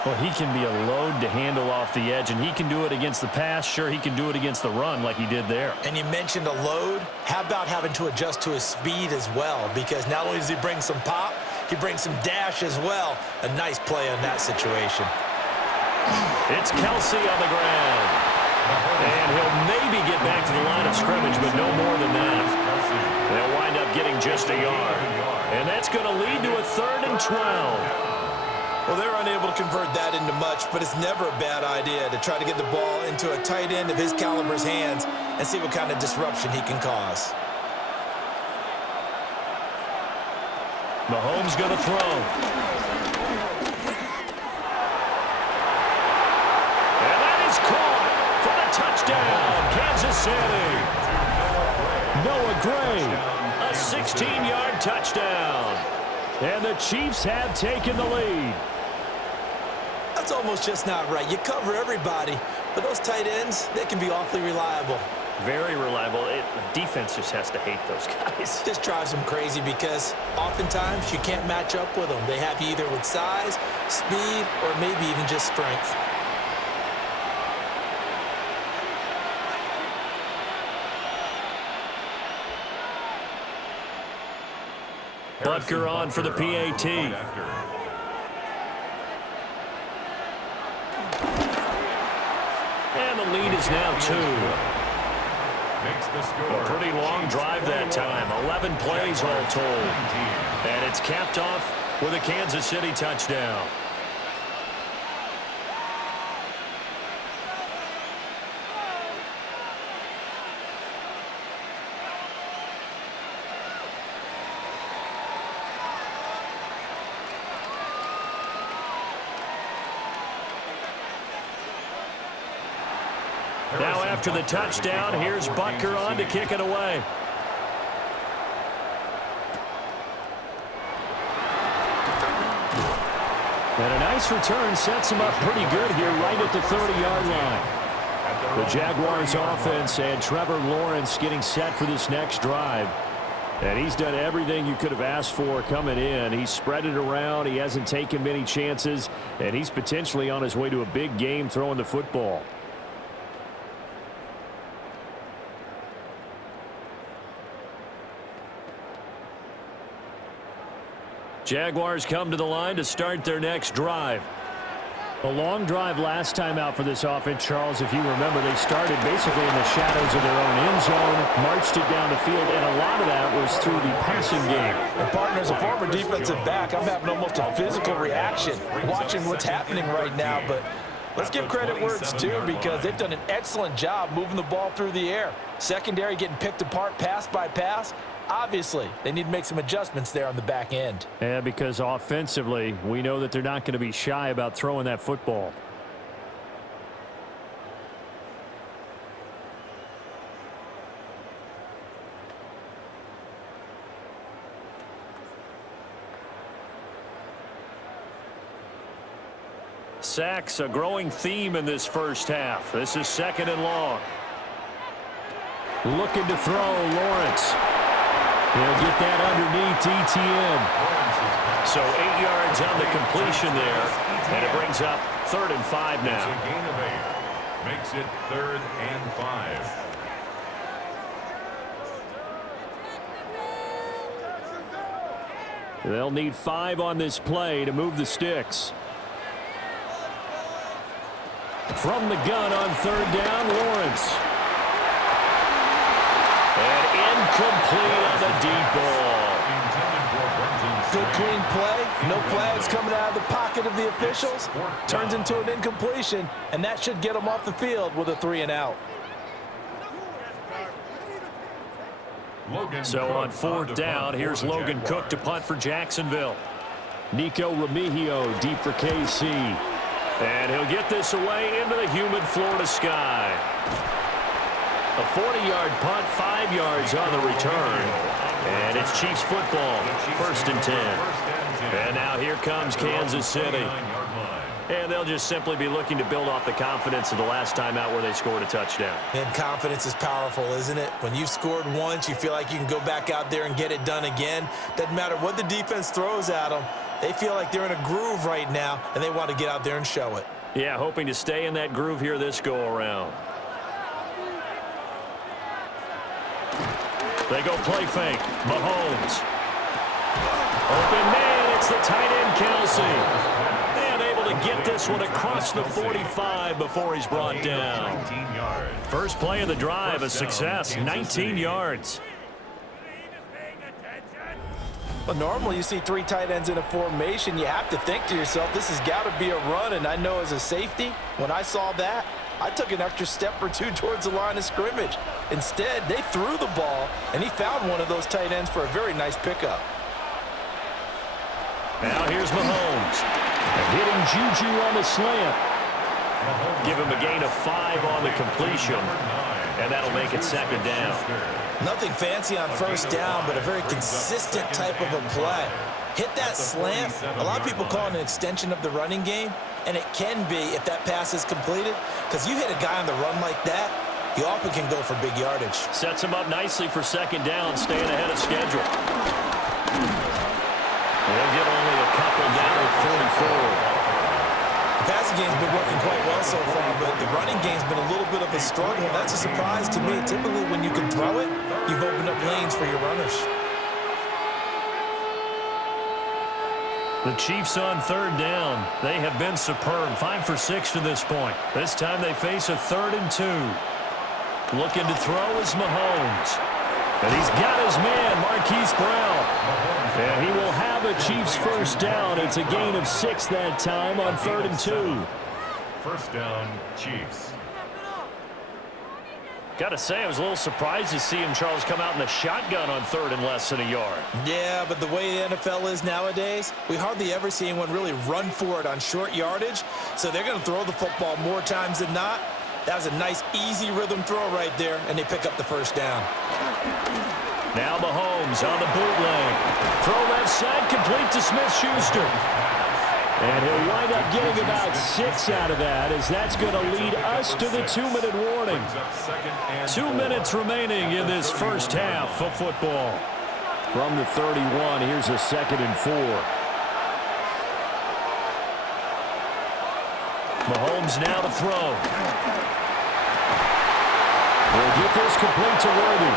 Well, he can be a load to handle off the edge, and he can do it against the pass. Sure, he can do it against the run like he did there. And you mentioned a load. How about having to adjust to his speed as well? Because not only does he bring some pop, he brings some dash as well. A nice play on that situation. It's Kelsey on the ground. And he'll maybe get back to the line of scrimmage, but no more than that. They'll wind up getting just a yard. And that's going to lead to a 3rd and 12. Well, they're unable to convert that into much, but it's never a bad idea to try to get the ball into a tight end of his caliber's hands and see what kind of disruption he can cause. Mahomes going to throw. And that is caught for the touchdown, Kansas City. Noah Gray. A 16-yard touchdown. And the Chiefs have taken the lead. That's almost just not right. You cover everybody, but those tight ends, they can be awfully reliable. Very reliable. Defense just has to hate those guys. This drives them crazy because oftentimes you can't match up with them. They have you either with size, speed, or maybe even just strength. Butker on for the PAT. And the lead is now 2. A pretty long drive that time. 11 plays all told. And it's capped off with a Kansas City touchdown. Now after the touchdown, here's Butker on to kick it away. And a nice return sets him up pretty good here right at the 30-yard line. The Jaguars offense and Trevor Lawrence getting set for this next drive. And he's done everything you could have asked for coming in. He's spread it around. He hasn't taken many chances. And he's potentially on his way to a big game throwing the football. Jaguars come to the line to start their next drive. A long drive last time out for this offense, Charles. If you remember, they started basically in the shadows of their own end zone, marched it down the field, and a lot of that was through the passing game. And partner, as a former defensive back, I'm having almost a physical reaction watching what's happening right now. But let's give credit where it's due because they've done an excellent job moving the ball through the air. Secondary getting picked apart pass by pass. Obviously, they need to make some adjustments there on the back end. Yeah, because offensively, we know that they're not going to be shy about throwing that football. Sacks, a growing theme in this first half. This is 2nd and long. Looking to throw, Lawrence. He'll get that underneath ETN. So 8 yards on the completion there, and it brings up 3rd and 5 now. It's a gain of 8. Makes it 3rd and 5. They'll need 5 on this play to move the sticks. From the gun on 3rd down, Lawrence. And incomplete on the deep ball. Good clean play. No flags coming out of the pocket of the officials. Turns into an incompletion, and that should get them off the field with a 3 and out. So on fourth down, here's Logan Cook to punt for Jacksonville. Nico Remigio deep for KC. And he'll get this away into the humid Florida sky. A 40-yard punt, 5 yards on the return. And it's Chiefs football, 1st and 10. And now here comes Kansas City. And they'll just simply be looking to build off the confidence of the last time out where they scored a touchdown. And confidence is powerful, isn't it? When you've scored once, you feel like you can go back out there and get it done again. Doesn't matter what the defense throws at them. They feel like they're in a groove right now, and they want to get out there and show it. Yeah, hoping to stay in that groove here this go-around. They go play fake. Mahomes. Open man, it's the tight end, Kelsey. And able to get this one across the 45 before he's brought down. First play of the drive, a success, 19 yards. Well, normally you see 3 tight ends in a formation. You have to think to yourself, this has got to be a run. And I know as a safety, when I saw that, I took an extra step or 2 towards the line of scrimmage. Instead, they threw the ball, and he found one of those tight ends for a very nice pickup. Now here's Mahomes. Hitting Juju on the slant. Give him a gain of 5 on the completion. And that'll make it 2nd down. Nothing fancy on 1st down, but a very consistent type of a play. Hit that slant. A lot of people call it an extension of the running game, and it can be if that pass is completed, because you hit a guy on the run like that, you often can go for big yardage. Sets him up nicely for 2nd down, staying ahead of schedule. They'll get only a couple down at 44. The passing game's been working quite well so far, but the running game's been a little bit of a struggle. That's a surprise to me. Typically, when you can throw it, you've opened up lanes for your runners. The Chiefs on 3rd down. They have been superb. 5 for 6 to this point. This time they face a 3rd and 2. Looking to throw is Mahomes. And he's got his man, Marquise Brown. And he will have a Chiefs 1st down. It's a gain of 6 that time on 3rd and 2. 1st down, Chiefs. Got to say, I was a little surprised to see him, Charles, come out in the shotgun on 3rd and less than a yard. Yeah, but the way the NFL is nowadays, we hardly ever see anyone really run for it on short yardage. So they're going to throw the football more times than not. That was a nice, easy rhythm throw right there, and they pick up the 1st down. Now Mahomes on the bootleg. Throw left side, complete to Smith-Schuster. And he'll wind up getting about 6 out of that, as that's going to lead us to the 2-minute warning. 2 minutes remaining in this 1st half of football. From the 31, here's a 2nd and 4. Mahomes now to throw. We'll get this complete to Worthy.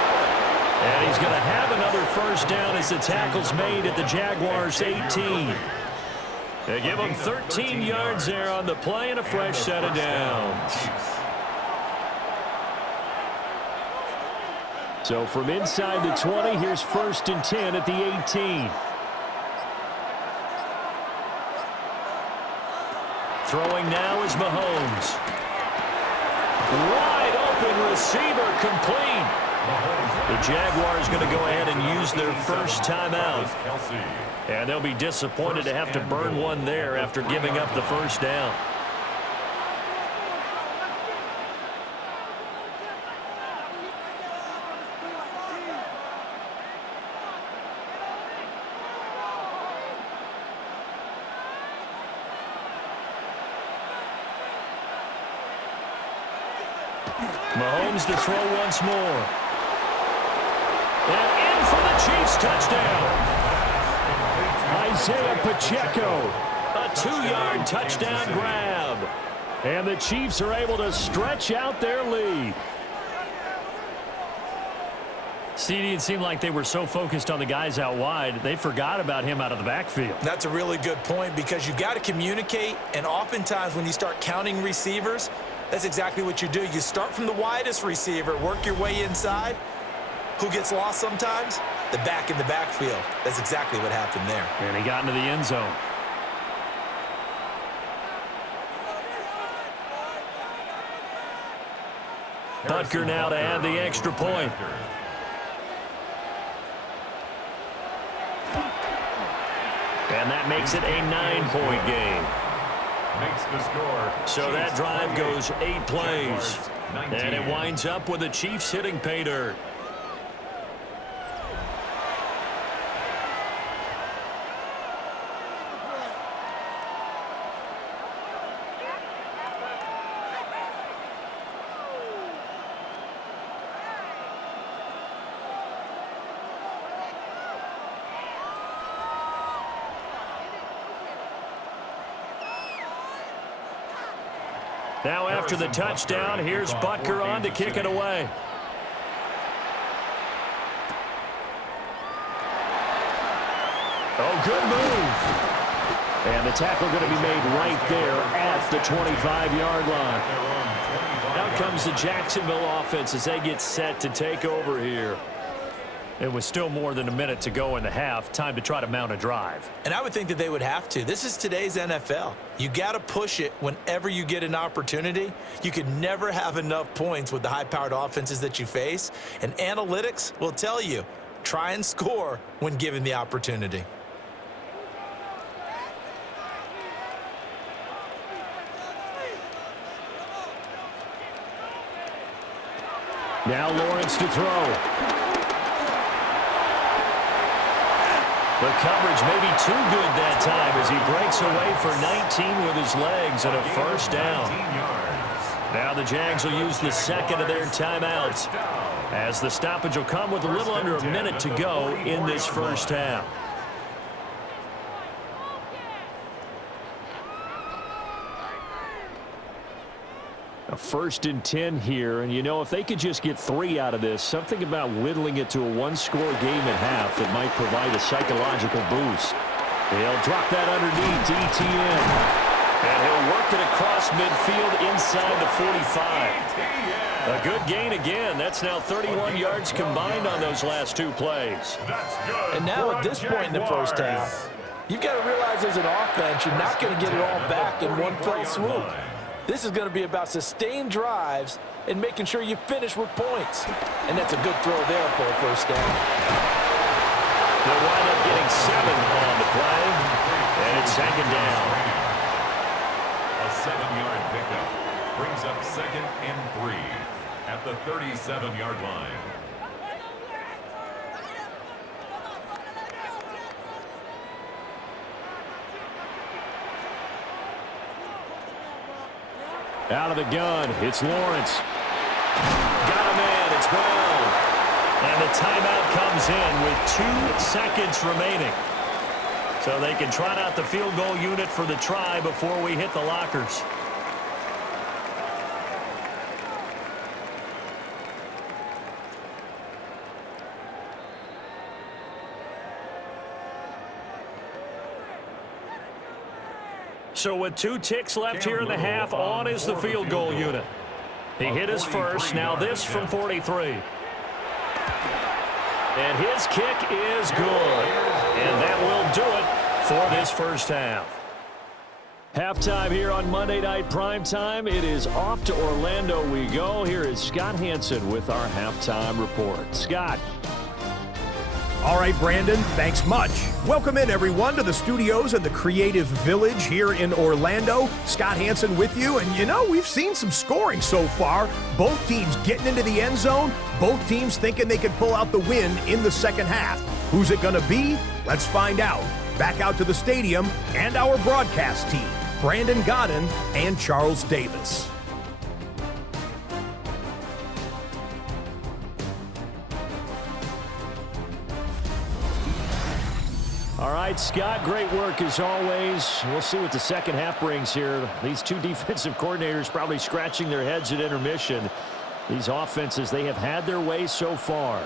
And he's going to have another 1st down as the tackle's made at the Jaguars 18. They give him 13 yards there on the play and a fresh set of downs. So from inside the 20, here's 1st and 10 at the 18. Throwing now is Mahomes. Wide open receiver, complete. The Jaguars going to go ahead and use their 1st timeout. And they'll be disappointed to have to burn one there after giving up the 1st down. Mahomes to throw once more. And in for the Chiefs touchdown. Isaiah Pacheco. A 2-yard touchdown grab. And the Chiefs are able to stretch out their lead. CD, it seemed like they were so focused on the guys out wide, they forgot about him out of the backfield. That's a really good point, because you've got to communicate, and oftentimes when you start counting receivers, that's exactly what you do. You start from the widest receiver, work your way inside. Who gets lost sometimes? The back in the backfield. That's exactly what happened there. And he got into the end zone. Butker now to add the extra point. And that makes it a 9-point game. Makes the score. So that drive goes 8 plays. And it winds up with the Chiefs hitting pay dirt. Now after the touchdown, here's Butker on to kick it away. Oh, good move. And the tackle going to be made right there at the 25-yard line. Out comes the Jacksonville offense as they get set to take over here. It was still more than a minute to go in the half. Time to try to mount a drive. And I would think that they would have to. This is today's NFL. You got to push it whenever you get an opportunity. You could never have enough points with the high-powered offenses that you face. And analytics will tell you, try and score when given the opportunity. Now Lawrence to throw. The coverage may be too good that time as he breaks away for 19 with his legs and a first down. Now the Jags will use the second of their timeouts as the stoppage will come with a little under a minute to go in this first half. A 1st and 10 here, and you know, if they could just get 3 out of this, something about whittling it to a one-score game at half that might provide a psychological boost. They'll drop that underneath to ETN. And he'll work it across midfield inside the 45. A good gain again. That's now 31 yards combined on those last 2 plays. And now at this point in the first half, you've got to realize as an offense, you're not going to get it all back in one fell swoop. This is going to be about sustained drives and making sure you finish with points. And that's a good throw there for a first down. They'll wind up getting 7 on the play. And it's 2nd down. A 7-yard pickup brings up 2nd and 3 at the 37-yard line. Out of the gun, it's Lawrence. Got him in, it's Brown. And the timeout comes in with 2 seconds remaining. So they can trot out the field goal unit for the try before we hit the lockers. So with 2 ticks left here in the half, on is the field goal unit. He hit his first, now this from 43. And his kick is good. And that will do it for this first half. Halftime here on Monday Night Primetime. It is off to Orlando we go. Here is Scott Hansen with our halftime report. Scott. All right, Brandon, thanks much. Welcome in, everyone, to the studios in the Creative Village here in Orlando. Scott Hansen with you, and you know, we've seen some scoring so far. Both teams getting into the end zone, both teams thinking they could pull out the win in the second half. Who's it going to be? Let's find out. Back out to the stadium and our broadcast team, Brandon Godden and Charles Davis. All right, Scott, great work as always. We'll see what the second half brings here. These 2 defensive coordinators probably scratching their heads at intermission. These offenses, they have had their way so far.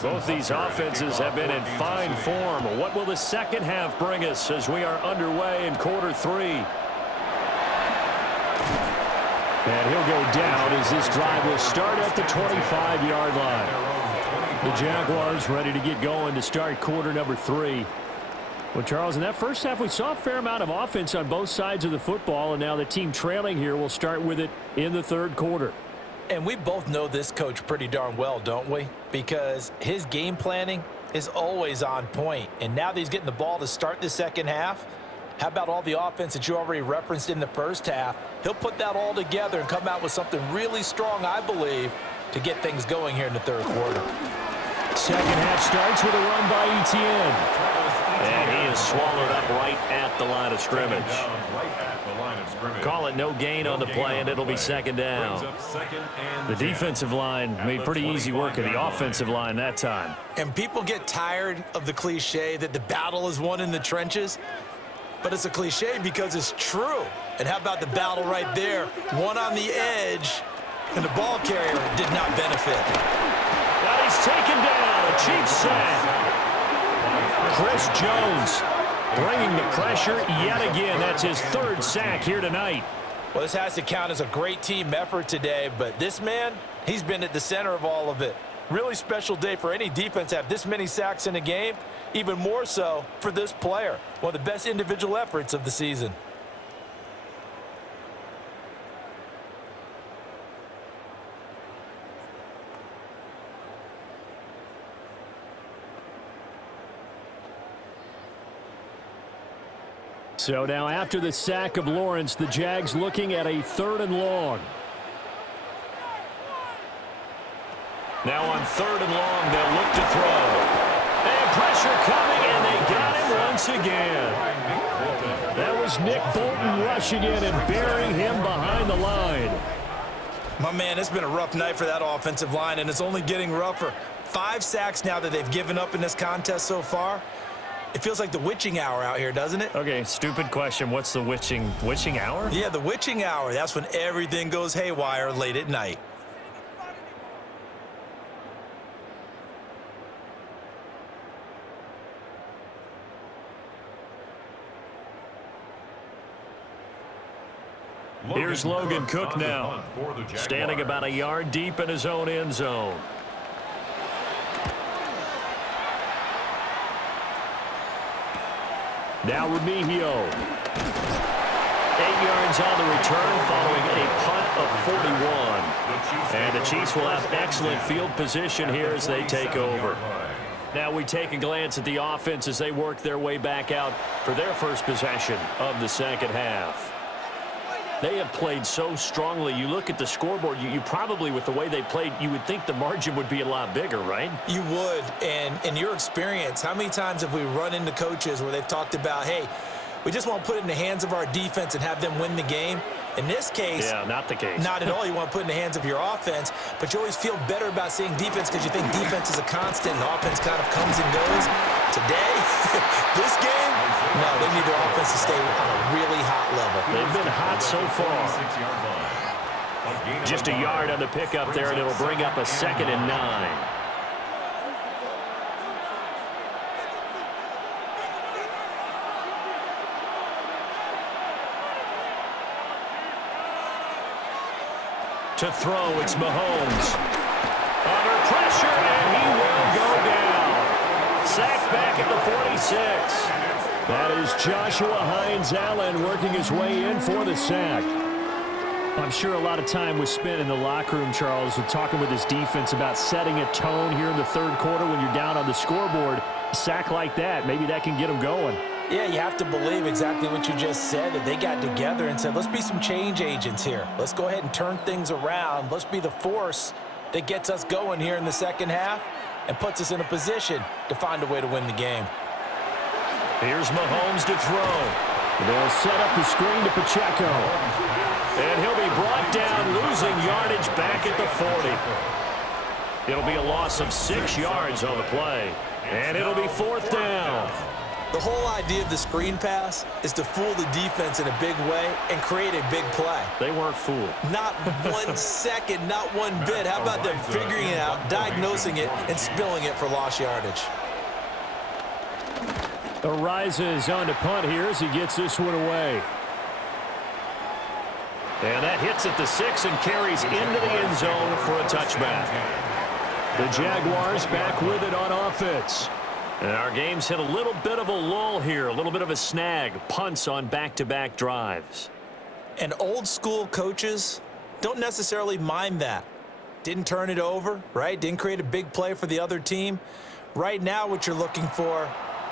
Both these offenses have been in fine form. What will the second half bring us as we are underway in quarter 3? And he'll go down as this drive will start at the 25-yard line. The Jaguars ready to get going to start quarter number 3. Well, Charles, in that first half, we saw a fair amount of offense on both sides of the football, and now the team trailing here will start with it in the third quarter. And we both know this coach pretty darn well, don't we? Because his game planning is always on point. And now that he's getting the ball to start the second half, how about all the offense that you already referenced in the first half? He'll put that all together and come out with something really strong, I believe, to get things going here in the third quarter. Second half starts with a run by Etienne. And he is swallowed up right at the line of scrimmage. Call it no gain on the play, and it'll be second down. The defensive line made pretty easy work of the offensive line that time. And people get tired of the cliche that the battle is won in the trenches, but it's a cliche because it's true. And how about the battle right there? One on the edge, and the ball carrier did not benefit. Now he's taken down, a Chiefs sack. Chris Jones bringing the pressure yet again. That's his third sack here tonight. Well, this has to count as a great team effort today, but this man, he's been at the center of all of it. Really special day for any defense to have this many sacks in a game, even more so for this player. One of the best individual efforts of the season. So now after the sack of Lawrence, the Jags looking at a 3rd and long. Now on 3rd and long, they'll look to throw. And pressure coming, and they got him once again. That was Nick Bolton rushing in and burying him behind the line. My man, it's been a rough night for that offensive line, and it's only getting rougher. 5 sacks now that they've given up in this contest so far. It feels like the witching hour out here, doesn't it? Okay, stupid question. What's the witching hour? Yeah, the witching hour. That's when everything goes haywire late at night. Here's Logan Cook now, standing about a yard deep in his own end zone. Now Remigio. 8 yards on the return following a punt of 41. And the Chiefs will have excellent field position here as they take over. Now we take a glance at the offense as they work their way back out for their first possession of the second half. They have played so strongly. You look at the scoreboard, you probably, with the way they played, you would think the margin would be a lot bigger, right? You would. And in your experience, how many times have we run into coaches where they've talked about, hey, we just want to put it in the hands of our defense and have them win the game? In this case, yeah, not the case. Not at all. You want to put it in the hands of your offense, but you always feel better about seeing defense because you think defense is a constant and offense kind of comes and goes. Today, this game, no, they need their offense to stay on a really hot level. They've been hot so far. Just a yard on the pickup there, and it'll bring up a 2nd and 9. To throw, it's Mahomes. Under pressure, and he will go down. Sacked back at the 46. That is Joshua Hines-Allen working his way in for the sack. I'm sure a lot of time was spent in the locker room, Charles, with talking with his defense about setting a tone here in the third quarter when you're down on the scoreboard. A sack like that, maybe that can get them going. Yeah, you have to believe exactly what you just said, that they got together and said, let's be some change agents here. Let's go ahead and turn things around. Let's be the force that gets us going here in the second half and puts us in a position to find a way to win the game. Here's Mahomes to throw. They'll set up the screen to Pacheco. And he'll be brought down, losing yardage back at the 40. It'll be a loss of 6 yards on the play. And it'll be 4th down. The whole idea of the screen pass is to fool the defense in a big way and create a big play. They weren't fooled. Not 1 second, not one bit. How about them figuring it out, diagnosing it, and spilling it for lost yardage? Arises on to punt here as he gets this one away. And that hits at the 6 and carries into the end zone for a touchback. The Jaguars back with it on offense. And our game's hit a little bit of a lull here, a little bit of a snag. Punts on back-to-back drives. And old school coaches don't necessarily mind that. Didn't turn it over, right? Didn't create a big play for the other team. Right now what you're looking for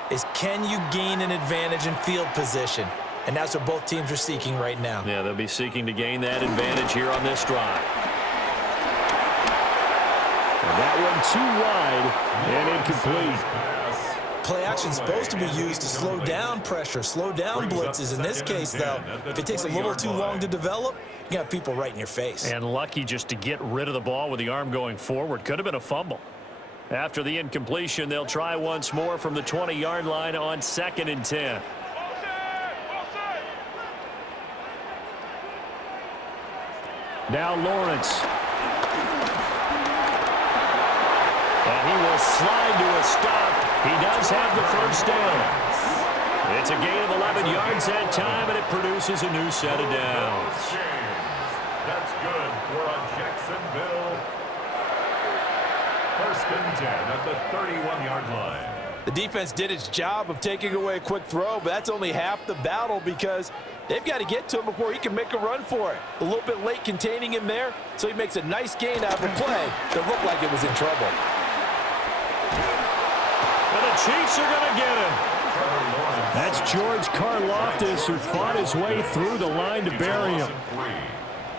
is, can you gain an advantage in field position? And that's what both teams are seeking right now. Yeah, they'll be seeking to gain that advantage here on this drive. And that one too wide and incomplete. Play action is supposed to be used to slow down pressure, slow down blitzes. In this case, though, if it takes a little too long to develop, you got people right in your face. And lucky just to get rid of the ball with the arm going forward. Could have been a fumble. After the incompletion, they'll try once more from the 20-yard line on 2nd and 10. Now Lawrence. And he will slide to a stop. He does have the first down. It's a gain of 11 yards that time, and it produces a new set of downs. That's good for a Jacksonville. 1st and 10 at the 31-yard line. The defense did its job of taking away a quick throw, but that's only half the battle because they've got to get to him before he can make a run for it. A little bit late containing him there, so he makes a nice gain out of a play that looked like it was in trouble. And the Chiefs are going to get him. That's George Karlaftis, who fought his way through the line to bury him.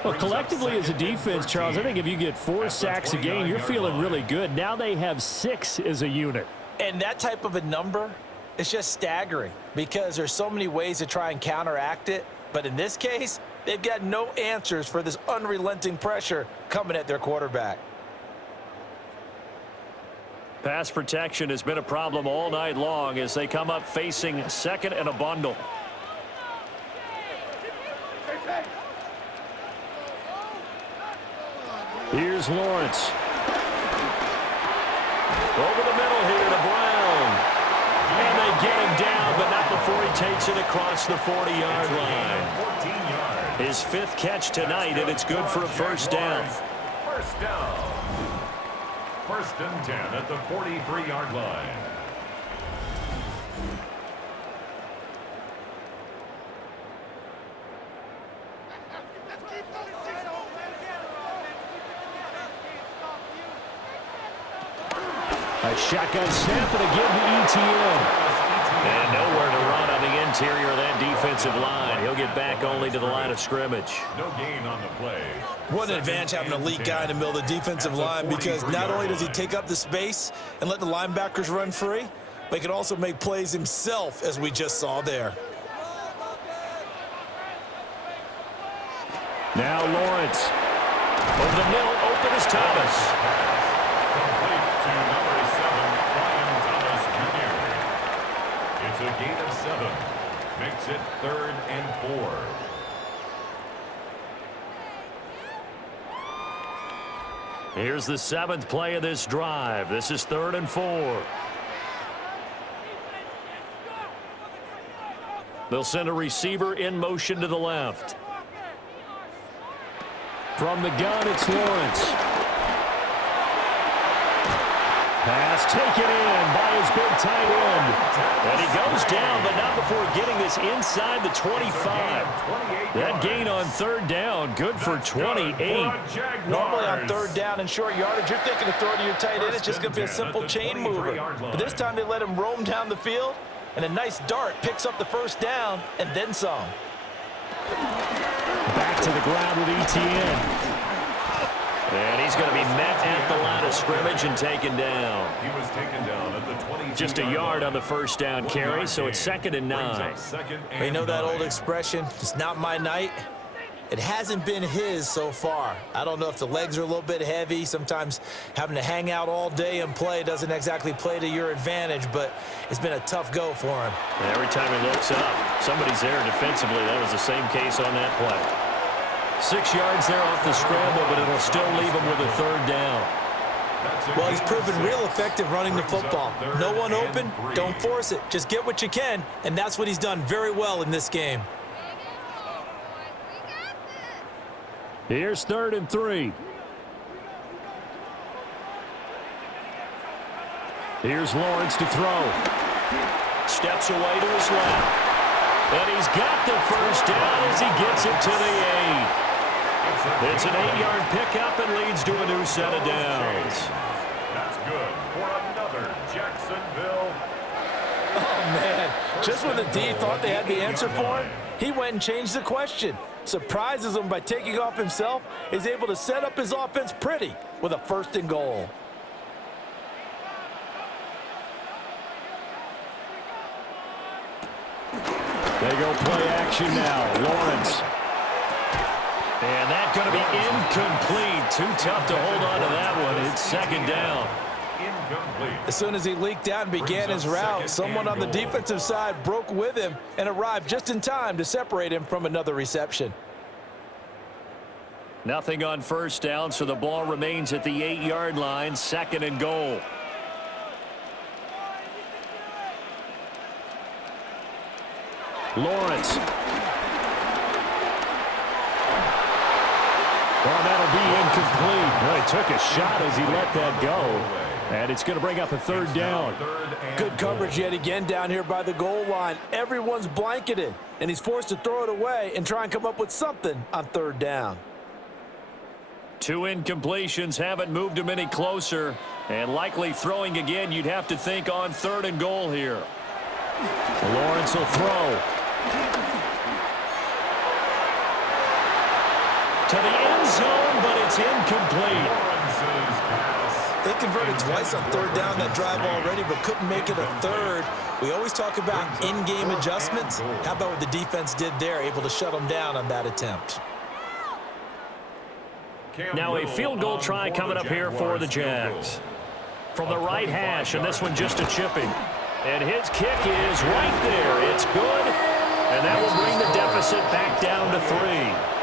Well, collectively as a defense, Charles, I think if you get 4 sacks a game, you're feeling really good. Now they have 6 as a unit. And that type of a number is just staggering because there's so many ways to try and counteract it. But in this case, they've got no answers for this unrelenting pressure coming at their quarterback. Pass protection has been a problem all night long as they come up facing 2nd and a bundle. Here's Lawrence. Over the middle here to Brown. And they get him down, but not before he takes it across the 40-yard line. His 5th catch tonight, and it's good for a first down. First down. 1st and 10 at the 43-yard line. A shotgun snap and again to ETN. And nowhere to run on the interior of that defensive line. He'll get back only to the line of scrimmage. No gain on the play. What an advantage having an elite guy in the middle of the defensive line, because not only does he take up the space and let the linebackers run free, but he can also make plays himself, as we just saw there. Now Lawrence. Over the middle, open is Thomas. Complete to number 7, Brian Thomas Jr. It's a gain of 7. Makes it 3rd and 4. Here's the 7th play of this drive. This is 3rd and 4. They'll send a receiver in motion to the left. From the gun, it's Lawrence. Pass taken in by his big tight end. And he goes down, but not before getting this inside the 25. That gain on 3rd down, good for 28. Normally on 3rd down and short yardage, you're thinking of throwing to your tight end. It's just going to be a simple chain mover. But this time they let him roam down the field, and a nice dart picks up the first down and then some. Back to the ground with ETN. And he's going to be met at the line of scrimmage and taken down. He was taken down at the 20. Just a yard on the first down carry, so it's 2nd and 9. You know that old expression, it's not my night? It hasn't been his so far. I don't know if the legs are a little bit heavy. Sometimes having to hang out all day and play doesn't exactly play to your advantage, but it's been a tough go for him. And every time he looks up, somebody's there defensively. That was the same case on that play. 6 yards there off the scramble, but it'll still leave him with a 3rd down. Well, he's proven real effective running the football. No one open, don't force it. Just get what you can, and that's what he's done very well in this game. Here's 3rd and 3. Here's Lawrence to throw. Steps away to his left. And he's got the first down as he gets it to the 8. It's an 8-yard pickup and leads to a new set of downs. That's good for another Jacksonville. Oh, man. Just when the D thought they had the answer for him, he went and changed the question. Surprises him by taking off himself. Is able to set up his offense pretty with a 1st and goal. They go play action now. Lawrence. And that's going to be incomplete. Too tough to hold on to that one. It's 2nd down. Incomplete. As soon as he leaked out and began his route, someone on the defensive side broke with him and arrived just in time to separate him from another reception. Nothing on 1st down, so the ball remains at the 8-yard line. 2nd and goal. Lawrence. Well, that'll be incomplete. Well, he took a shot as he let that go. And it's going to bring up a 3rd down. Good coverage yet again down here by the goal line. Everyone's blanketed, and he's forced to throw it away and try and come up with something on 3rd down. 2 incompletions haven't moved him any closer. And likely throwing again, you'd have to think on 3rd and goal here. Lawrence will throw. To the end zone, but it's incomplete. They converted twice on 3rd down that drive already, but couldn't make it a 3rd. We always talk about in-game adjustments. How about what the defense did there, able to shut them down on that attempt? Now a field goal try coming up here for the Jags. From the right hash, and this one just a chipping. And his kick is right there. It's good, and that will bring the deficit back down to 3.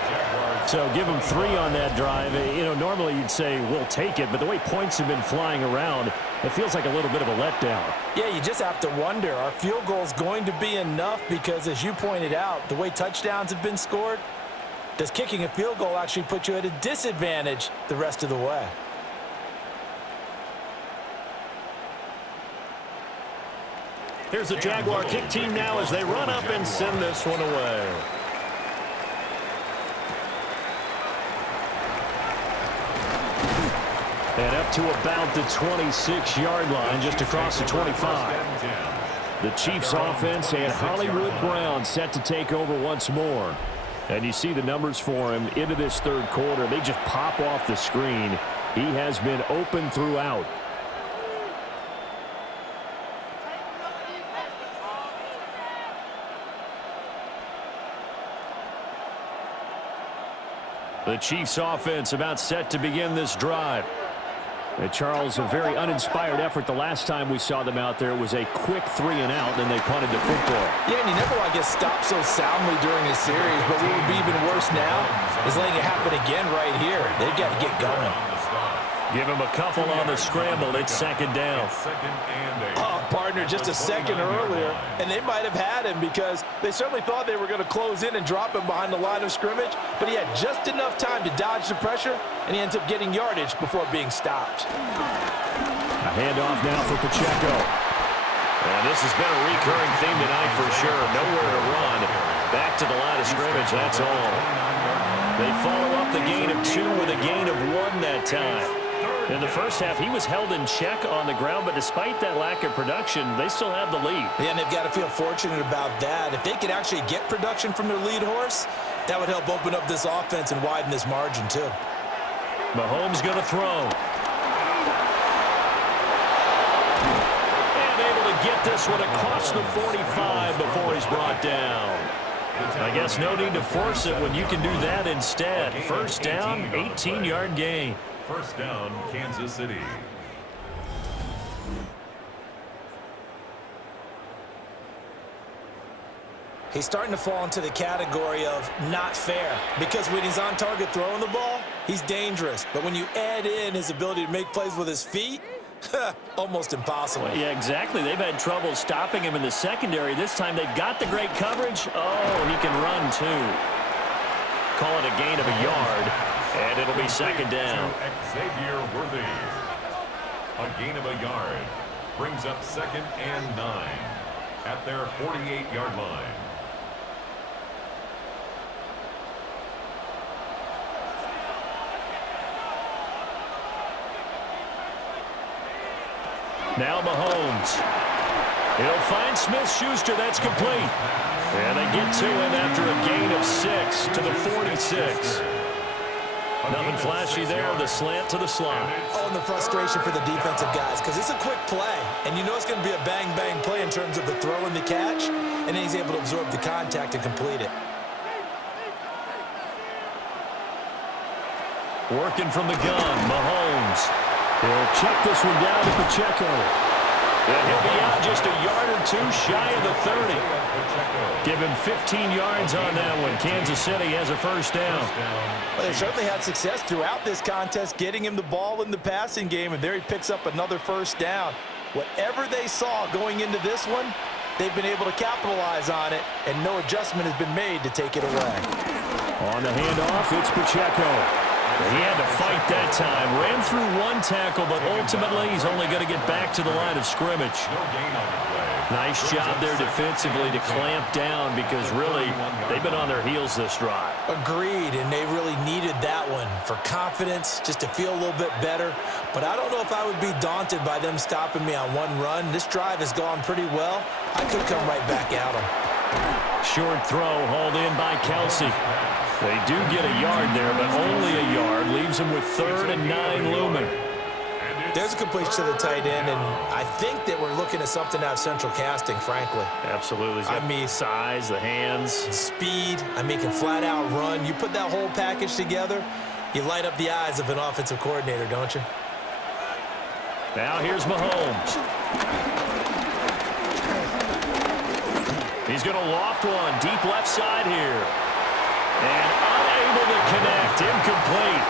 So give him 3 on that drive. You know, normally you'd say we'll take it, but the way points have been flying around, it feels like a little bit of a letdown. Yeah, you just have to wonder, are field goals going to be enough? Because as you pointed out, the way touchdowns have been scored, does kicking a field goal actually put you at a disadvantage the rest of the way? Here's the Jaguar kick team now as they run up and send this one away. And up to about the 26-yard line, just across the 25. The Chiefs offense and Hollywood Brown set to take over once more. And you see the numbers for him into this 3rd quarter. They just pop off the screen. He has been open throughout. The Chiefs offense about set to begin this drive. And Charles, a very uninspired effort the last time we saw them out there. It was a quick 3 and out, then they punted the football. Yeah, and you never want to get stopped so soundly during a series, but what would be even worse now is letting it happen again right here. They've got to get going. Give him a couple on the scramble. It's 2nd down. Oh, partner, just a second earlier, and they might have had him because they certainly thought they were going to close in and drop him behind the line of scrimmage, but he had just enough time to dodge the pressure, and he ends up getting yardage before being stopped. A handoff now for Pacheco. And this has been a recurring theme tonight for sure. Nowhere to run. Back to the line of scrimmage, that's all. They follow up the gain of 2 with a gain of 1 that time. In the first half, he was held in check on the ground, but despite that lack of production, they still have the lead. Yeah, and they've got to feel fortunate about that. If they could actually get production from their lead horse, that would help open up this offense and widen this margin, too. Mahomes going to throw. And able to get this one across the 45 before he's brought down. I guess no need to force it when you can do that instead. 1st down, 18-yard gain. 1st down, Kansas City. He's starting to fall into the category of not fair because when he's on target throwing the ball, he's dangerous. But when you add in his ability to make plays with his feet, almost impossible. Well, yeah, exactly. They've had trouble stopping him in the secondary. This time they've got the great coverage. Oh, and he can run too. Call it a gain of a yard. And it'll be 2nd down. Xavier Worthy. A gain of a yard. brings up 2nd and 9 at their 48-yard line. Now Mahomes. He'll find Smith-Schuster. That's complete. And they get to him after a gain of 6 to the 46. Nothing flashy there. The slant to the slot. Oh, and the frustration for the defensive guys, because it's a quick play. And you know it's going to be a bang-bang play in terms of the throw and the catch. And then he's able to absorb the contact and complete it. Working from the gun, Mahomes. He'll check this one down to Pacheco. And he'll be out just a yard or two shy of the 30. Give him 15 yards on that one. Kansas City has a first down. Well, they certainly had success throughout this contest, getting him the ball in the passing game, and there he picks up another first down. Whatever they saw going into this one, they've been able to capitalize on it, and no adjustment has been made to take it away. On the handoff, it's Pacheco. He had to fight that time. Ran through one tackle, but ultimately he's only going to get back to the line of scrimmage. Nice job there defensively to clamp down, because really they've been on their heels this drive. Agreed, and they really needed that one for confidence, just to feel a little bit better. But I don't know if I would be daunted by them stopping me on one run. This drive has gone pretty well. I could come right back at them. Short throw hauled in by Kelsey. They do get a yard there, but only a yard. Leaves them with 3rd and 9 looming. There's a completion to the tight end, and I think that we're looking at something out of central casting, frankly. Absolutely. I mean, size, the hands. Speed. I mean, can flat out run. You put that whole package together, you light up the eyes of an offensive coordinator, don't you? Now here's Mahomes. He's going to loft one deep left side here. And unable to connect. Incomplete.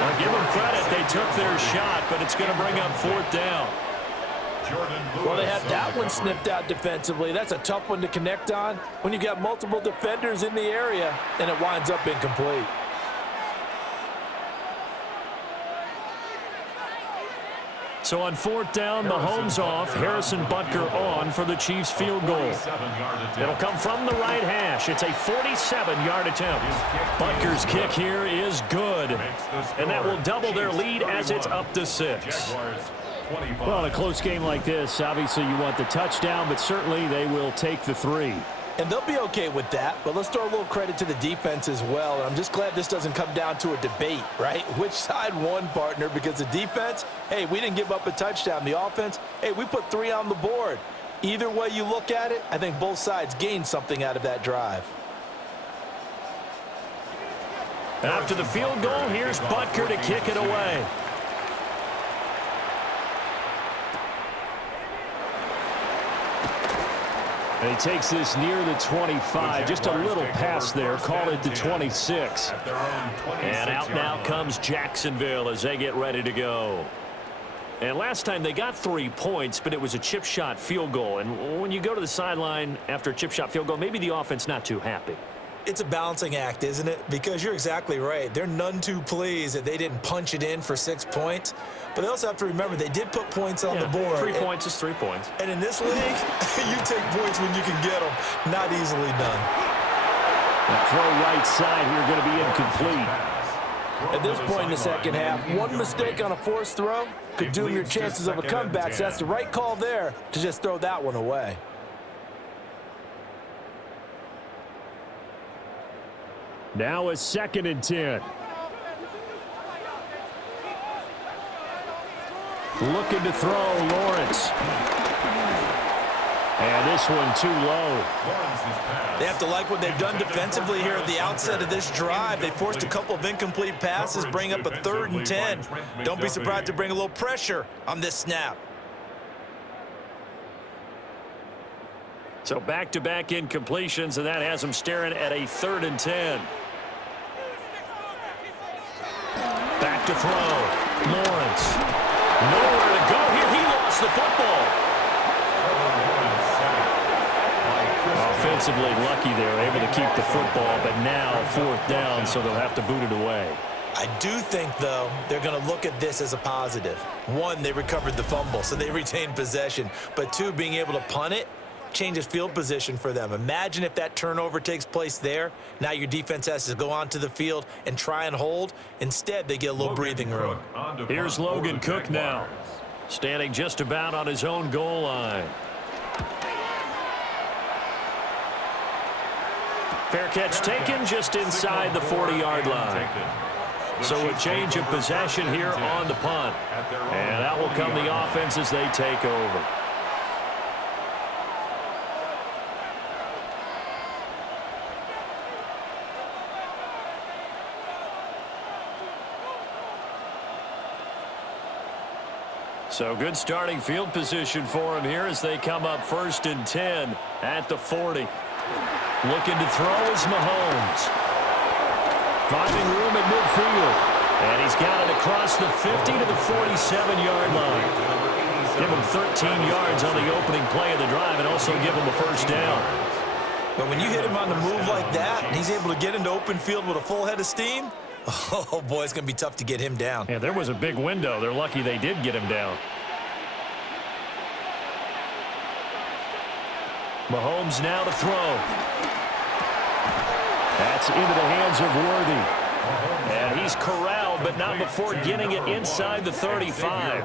I'll give them credit. They took their shot, but it's going to bring up 4th down. Well, they had that one snipped out defensively. That's a tough one to connect on when you got multiple defenders in the area, and it winds up incomplete. So on 4th down, Mahomes off, Harrison Butker on for the Chiefs field goal. It'll come from the right hash. It's a 47-yard attempt. Butker's kick here is good, and that will double their lead as it's up to 6. Well, in a close game like this, obviously you want the touchdown, but certainly they will take the 3. And they'll be okay with that, but let's throw a little credit to the defense as well. And I'm just glad this doesn't come down to a debate, right? Which side won, partner? Because the defense, hey, we didn't give up a touchdown. The offense, hey, we put 3 on the board. Either way you look at it, I think both sides gained something out of that drive. After the field goal, here's Butker to kick it away. And he takes this near the 25. Just a little pass there. Call it the 26. And out now comes Jacksonville as they get ready to go. And last time they got 3 points, but it was a chip shot field goal. And when you go to the sideline after a chip shot field goal, maybe the offense not too happy. It's a balancing act, isn't it? Because you're exactly right. They're none too pleased that they didn't punch it in for 6 points. But they also have to remember they did put points on the board. 3 points is 3 points. And in this league, you take points when you can get them. Not easily done. The throw right side here going to be incomplete. At this point in the second half, one mistake on a forced throw could doom your chances of a comeback. So that's the right call there to just throw that one away. Now a 2nd and 10. Looking to throw, Lawrence. And this one too low. They have to like what they've done defensively here at the outset of this drive. They forced a couple of incomplete passes, bring up a 3rd and 10. Don't be surprised to bring a little pressure on this snap. So back-to-back incompletions, and that has them staring at a 3rd and 10. Back to throw. Lawrence. Nowhere to go here. He lost the football. Offensively lucky there, able to keep the football, but now 4th down, so they'll have to boot it away. I do think, though, they're going to look at this as a positive. One, they recovered the fumble, so they retained possession. But two, being able to punt it changes field position for them. Imagine if that turnover takes place there. Now your defense has to go onto the field and try and hold. Instead, they get a little breathing room. Here's Logan Cook now, standing just about on his own goal line. Fair catch taken just inside the 40-yard line. So a change of possession here on the punt. And that will come the offense as they take over. So good starting field position for him here as they come up 1st and 10 at the 40. Looking to throw is Mahomes. Finding room at midfield. And he's got it across the 50 to the 47-yard line. Give him 13 yards on the opening play of the drive and also give him a first down. But when you hit him on the move like that, and he's able to get into open field with a full head of steam, oh, boy, it's going to be tough to get him down. Yeah, there was a big window. They're lucky they did get him down. Mahomes now to throw. That's into the hands of Worthy. And he's corralled, but not before getting it inside the 35.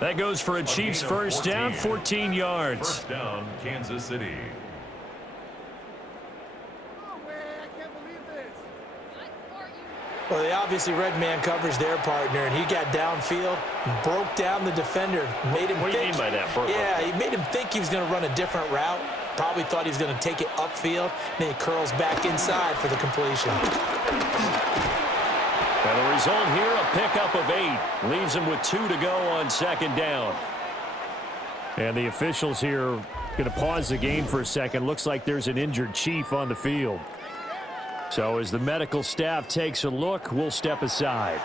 That goes for a Chiefs first down, 14 yards. First down, Kansas City. Well, they obviously read man coverage their partner, and he got downfield, broke down the defender, made him What do you mean by that, Burko? Yeah, he made him think he was going to run a different route. Probably thought he was going to take it upfield. Then he curls back inside for the completion. And the result here, a pickup of 8. Leaves him with 2 to go on 2nd down. And the officials here going to pause the game for a second. Looks like there's an injured Chief on the field. So as the medical staff takes a look, we'll step aside.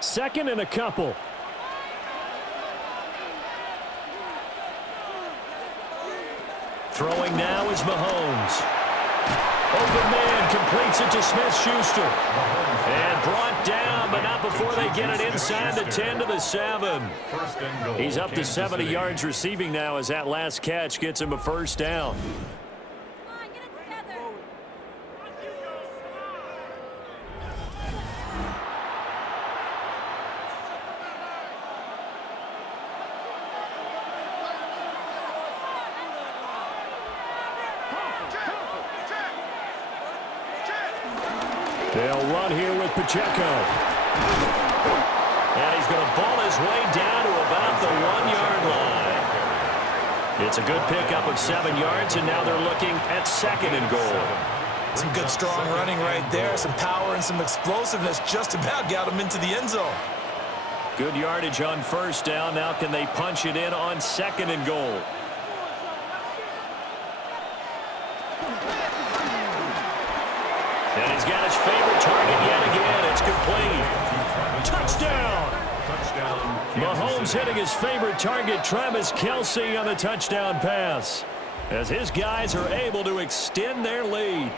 Second and a couple. Throwing now is Mahomes. Open man completes it to Smith-Schuster. And brought down, but not before they get it inside the 10 to the 7. He's up to 70 yards receiving now as that last catch gets him a first down. They'll run here with Pacheco. And he's going to ball his way down to about the 1-yard line. It's a good pickup of 7 yards, and now they're looking at 2nd and goal. Some good strong running right there. Some power and some explosiveness just about got him into the end zone. Good yardage on first down. Now can they punch it in on 2nd and goal? And he's got his favorite target yet again. It's complete. Touchdown! Mahomes hitting his favorite target, Travis Kelce, on the touchdown pass, as his guys are able to extend their lead.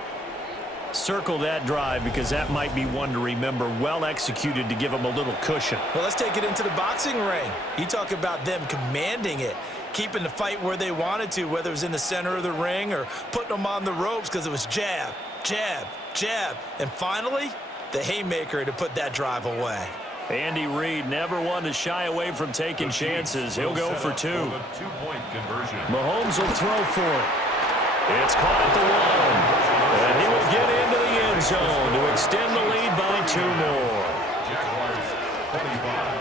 Circle that drive because that might be one to remember. Well executed to give them a little cushion. Well, let's take it into the boxing ring. You talk about them commanding it, keeping the fight where they wanted to, whether it was in the center of the ring or putting them on the ropes because it was jab, jab, jab. And finally, the haymaker to put that drive away. Andy Reid never one to shy away from taking chances. He'll go for 2. Mahomes will throw for it. It's caught at the 1. And he will get into the end zone to extend the lead by 2 more. Jaguars 45.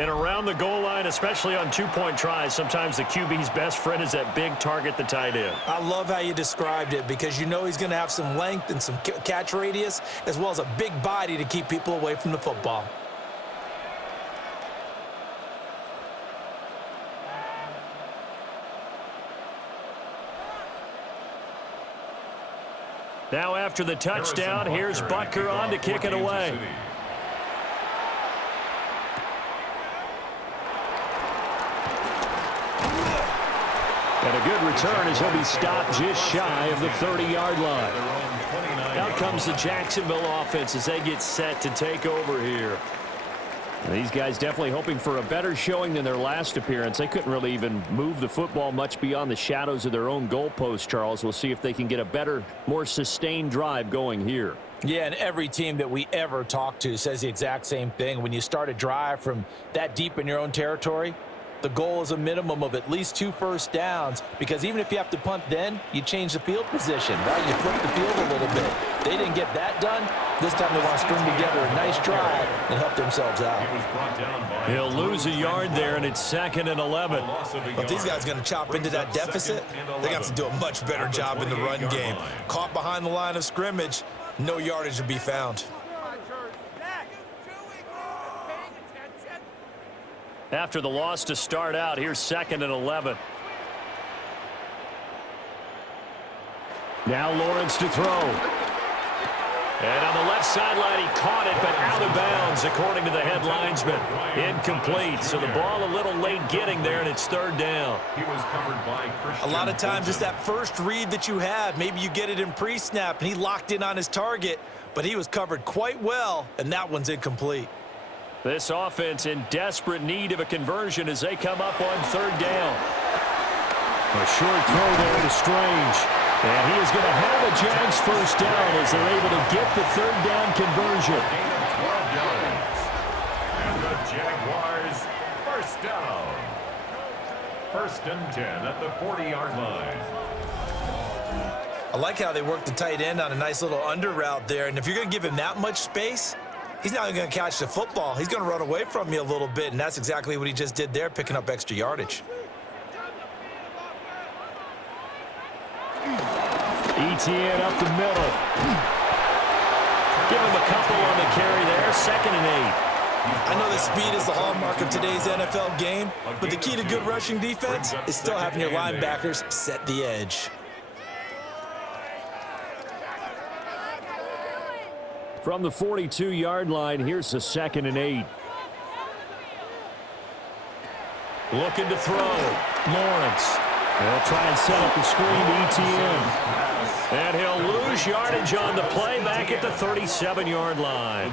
And around the goal line, especially on two-point tries, sometimes the QB's best friend is that big target, the tight end. I love how you described it because you know he's going to have some length and some catch radius as well as a big body to keep people away from the football. Now after the touchdown, here's Butker on to kick it away. And a good return as he'll be stopped just shy of the 30-yard line. Out comes the Jacksonville offense as they get set to take over here. These guys definitely hoping for a better showing than their last appearance. They couldn't really even move the football much beyond the shadows of their own goalpost, Charles. We'll see if they can get a better, more sustained drive going here. Yeah, and every team that we ever talk to says the exact same thing. When you start a drive from that deep in your own territory, the goal is a minimum of at least 2 first downs, because even if you have to punt then, you change the field position, right? You flip the field a little bit. They didn't get that done. This time they want to string together a nice drive and help themselves out. He'll lose a yard there, and it's 2nd and 11. If these guys are going to chop into that deficit, they're going to have to do a much better job in the run game. Caught behind the line of scrimmage, no yardage to be found. After the loss to start out, here's 2nd and 11. Now Lawrence to throw. And on the left sideline, he caught it, but out of bounds, according to the head linesman. Incomplete, so the ball a little late getting there, and it's 3rd down. A lot of times it's that first read that you have. Maybe you get it in pre-snap, and he locked in on his target, but he was covered quite well, and that one's incomplete. This offense in desperate need of a conversion as they come up on 3rd down. A short throw there to Strange. And he is going to have a Jags first down as they're able to get the 3rd down conversion. And the Jaguars first down. 1st and 10 at the 40-yard line. I like how they work the tight end on a nice little under route there. And if you're going to give him that much space, he's not going to catch the football. He's going to run away from you a little bit, and that's exactly what he just did there, picking up extra yardage. ETN up the middle. Give him a couple on the carry there. 2nd and 8. I know that speed is the hallmark of today's NFL game, but the key to good rushing defense is still having your linebackers set the edge. From the 42-yard line, here's the 2nd and 8. Looking to throw. Lawrence. They'll try and set up the screen to ETN. And he'll lose yardage on the play back at the 37-yard line.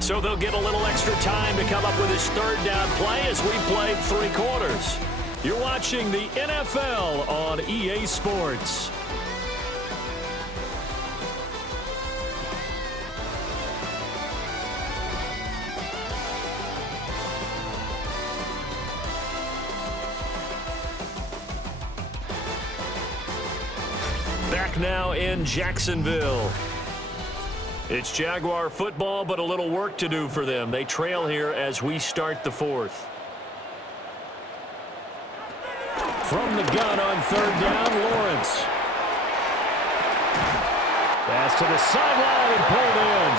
So they'll get a little extra time to come up with his 3rd down play as we played 3 quarters. You're watching the NFL on EA Sports. Back now in Jacksonville. It's Jaguar football, but a little work to do for them. They trail here as we start the 4th. From the gun on 3rd down, Lawrence. Pass to the sideline and pulled in.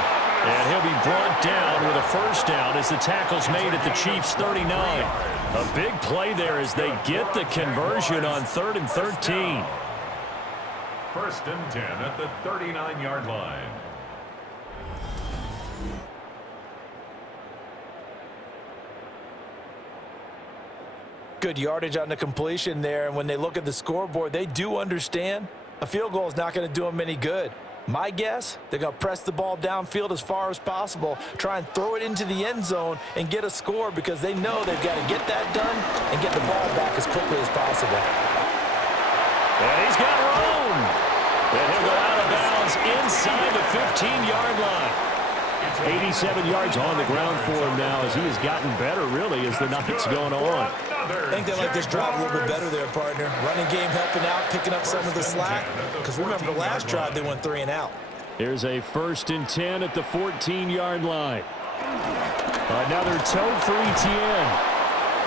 And he'll be brought down with a first down as the tackle's made at the Chiefs' 39. A big play there as they get the conversion on 3rd and 13. 1st and 10 at the 39-yard line. Good yardage on the completion there, and when they look at the scoreboard, they do understand a field goal is not going to do them any good. My guess, they're going to press the ball downfield as far as possible, try and throw it into the end zone and get a score because they know they've got to get that done and get the ball back as quickly as possible. And he's got room. And he'll go out of bounds inside the 15-yard line. 87 yards on the ground for him now as he has gotten better, really, as the night's going on. I think they like this drive a little bit better there, partner. Running game helping out, picking up some of the slack. Because remember, the last drive, they went 3 and out. Here's a 1st and 10 at the 14-yard line. Another toe for ETN.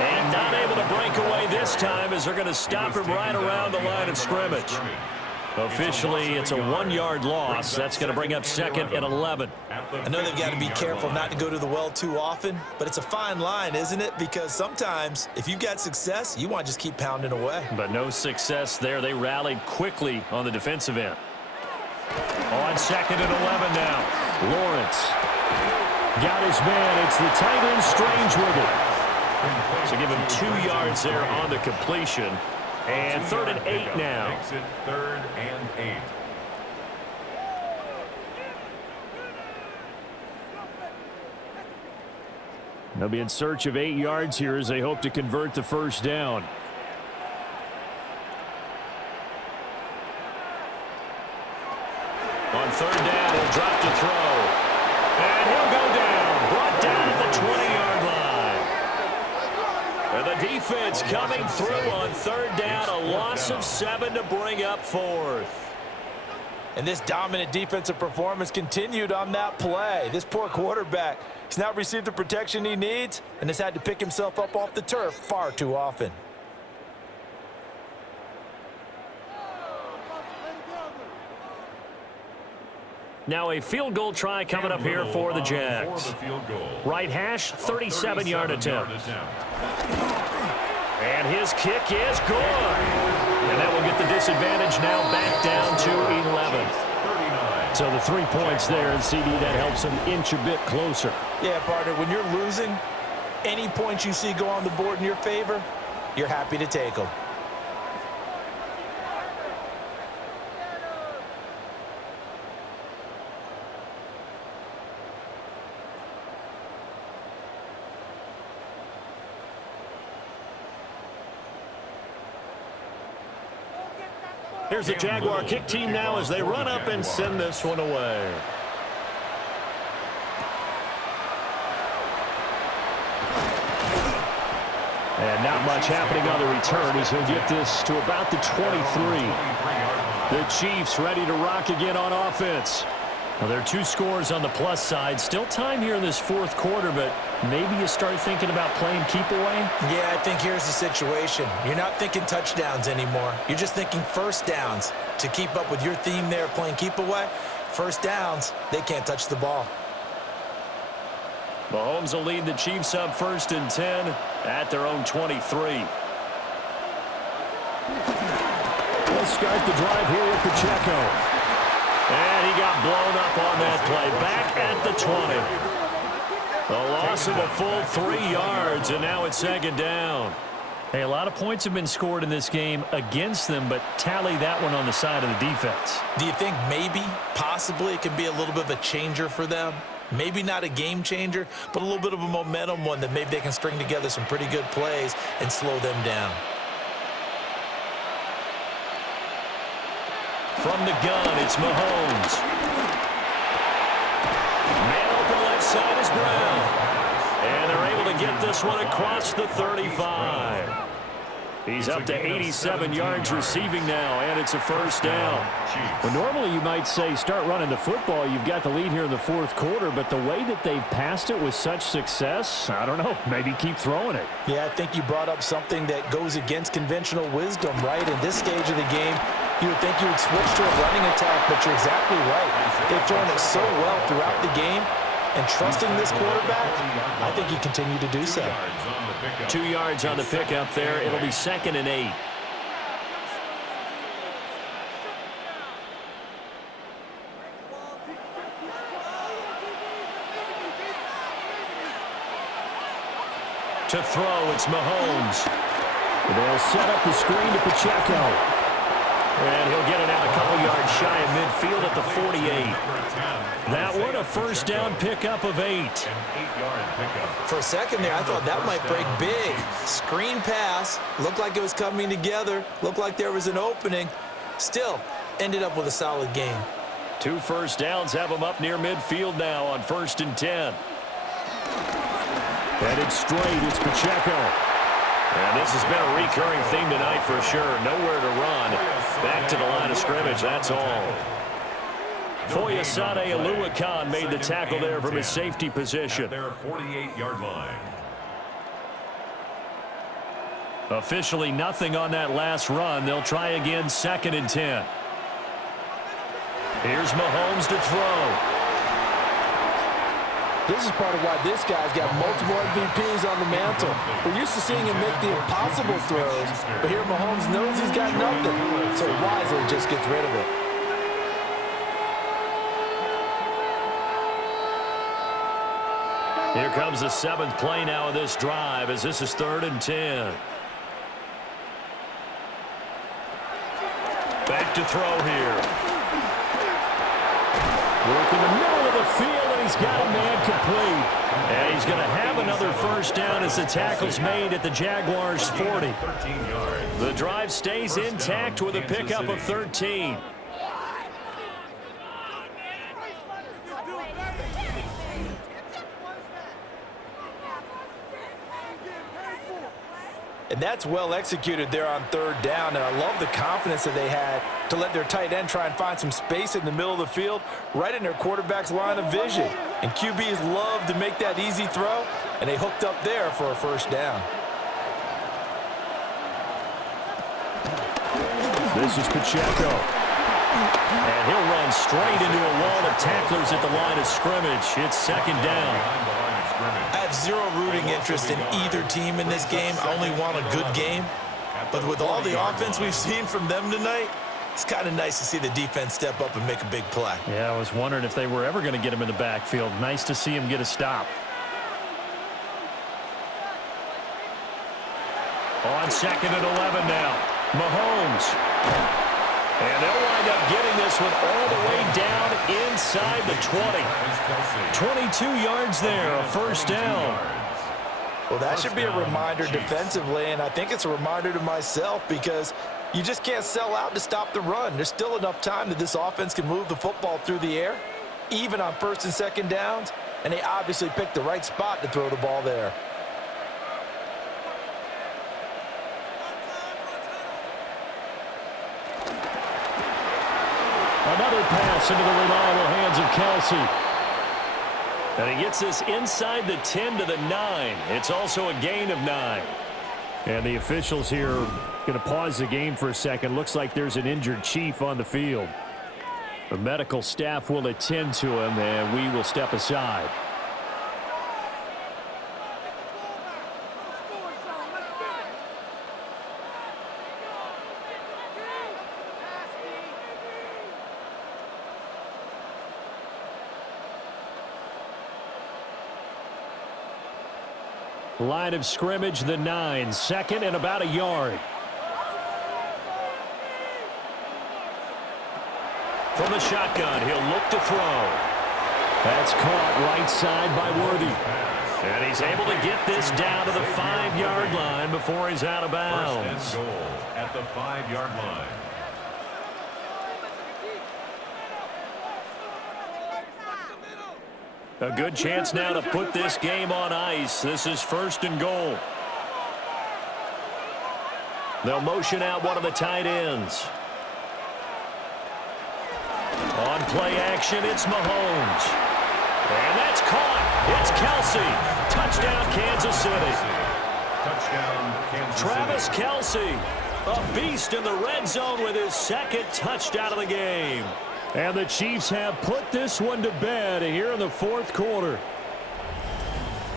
And not able to break away this time as they're going to stop him right around the line of scrimmage. Officially, it's a 1-yard loss. That's going to bring up second and 11. I know they've got to be careful not to go to the well too often, but it's a fine line, isn't it? Because sometimes, if you've got success, you want to just keep pounding away. But no success there. They rallied quickly on the defensive end. On second and 11 now. Lawrence got his man. It's the tight end Strange with it. So give him 2 yards there on the completion. And third and 8 now. Makes it third and 8. They'll be in search of 8 yards here as they hope to convert the first down. On third down, he'll drop to throw. And he'll go down. Brought down at the 20-yard line. And the defense coming through on third down. A loss of 7 to bring up fourth. And this dominant defensive performance continued on that play. This poor quarterback has not received the protection he needs and has had to pick himself up off the turf far too often. Now a field goal try coming up here for the Jags. Right hash, 37-yard attempt. And his kick is good. And that will get the disadvantage now back down to 11. So the 3 points there, and CD, that helps him inch a bit closer. Yeah, partner, when you're losing, any points you see go on the board in your favor, you're happy to take them. Here's the Jaguar kick team now as they run up and send this one away. And not much happening on the return as he'll get this to about the 23. The Chiefs ready to rock again on offense. Well, there are 2 scores on the plus side. Still time here in this fourth quarter, but maybe you start thinking about playing keep away? Yeah, I think here's the situation. You're not thinking touchdowns anymore. You're just thinking first downs. To keep up with your theme there, playing keep away, first downs, they can't touch the ball. Mahomes will lead the Chiefs up first and 10 at their own 23. Let's start the drive here with Pacheco. And he got blown up on that play. Back at the 20. A loss of a full 3 yards, and now it's second down. Hey, a lot of points have been scored in this game against them, but tally that one on the side of the defense. Do you think maybe, possibly, it could be a little bit of a changer for them? Maybe not a game changer, but a little bit of a momentum one that maybe they can string together some pretty good plays and slow them down. From the gun, it's Mahomes. Man open left side is Brown. And they're able to get this one across the 35. He's up to 87 yards receiving now, and it's a first down. Well, normally you might say start running the football. You've got the lead here in the fourth quarter, but the way that they've passed it with such success, I don't know, maybe keep throwing it. Yeah, I think you brought up something that goes against conventional wisdom, right? In this stage of the game, you would think you would switch to a running attack, but you're exactly right. They've thrown it so well throughout the game, and trusting this quarterback, I think you continue to do so. 2 yards on the pickup there. It'll be second and 8. To throw, it's Mahomes. They'll set up the screen to Pacheco. And he'll get it out a couple yards shy of midfield at the 48. That one, a first down pickup of 8. For a second there, I thought that might break big. Screen pass, looked like it was coming together, looked like there was an opening. Still, ended up with a solid game. 2 first downs have them up near midfield now on first and 10. Headed straight, it's Pacheco. And this has been a recurring theme tonight for sure. Nowhere to run. Back to the line of scrimmage, that's all. Foyesade Aluakan made the tackle there from his safety position. At their 48-yard line. Officially nothing on that last run. They'll try again, 2nd and 10. Here's Mahomes to throw. This is part of why this guy's got multiple MVPs on the mantle. We're used to seeing him make the impossible throws, but here Mahomes knows he's got nothing, so wisely just gets rid of it. Here comes the 7th play now of this drive as this is 3rd and 10. Back to throw here. Work in the middle of the field, and he's got a man complete. And he's going to have another first down as the tackle's made at the Jaguars' 40. The drive stays intact with a pickup of 13. And that's well executed there on 3rd down, and I love the confidence that they had to let their tight end try and find some space in the middle of the field, right in their quarterback's line of vision. And QBs love to make that easy throw, and they hooked up there for a first down. This is Pacheco. And he'll run straight into a wall of tacklers at the line of scrimmage. It's 2nd down. I have zero rooting interest in either team in this game. I only want a good game. But with all the offense we've seen from them tonight, it's kind of nice to see the defense step up and make a big play. Yeah, I was wondering if they were ever going to get him in the backfield. Nice to see him get a stop. On 2nd and 11 now. Mahomes. And they'll wind up getting this one all the way down inside the 20. 22 yards there, a first down. Well, that should be a reminder defensively, and I think it's a reminder to myself because you just can't sell out to stop the run. There's still enough time that this offense can move the football through the air, even on 1st and 2nd downs, and they obviously picked the right spot to throw the ball there. Another pass into the reliable hands of Kelsey. And he gets this inside the 10 to the 9. It's also a gain of 9. And the officials here are going to pause the game for a second. Looks like there's an injured Chief on the field. The medical staff will attend to him, and we will step aside. Line of scrimmage, the 9. 2nd and about a yard. From the shotgun, he'll look to throw. That's caught right side by Worthy. And he's able to get this down to the 5-yard line before he's out of bounds. First and goal at the 5-yard line. A good chance now to put this game on ice. This is 1st and goal. They'll motion out one of the tight ends. On play action, it's Mahomes. And that's caught. It's Kelsey. Touchdown, Kansas City. Touchdown, Kansas City. Travis Kelsey, a beast in the red zone with his 2nd touchdown of the game. And the Chiefs have put this one to bed here in the 4th quarter.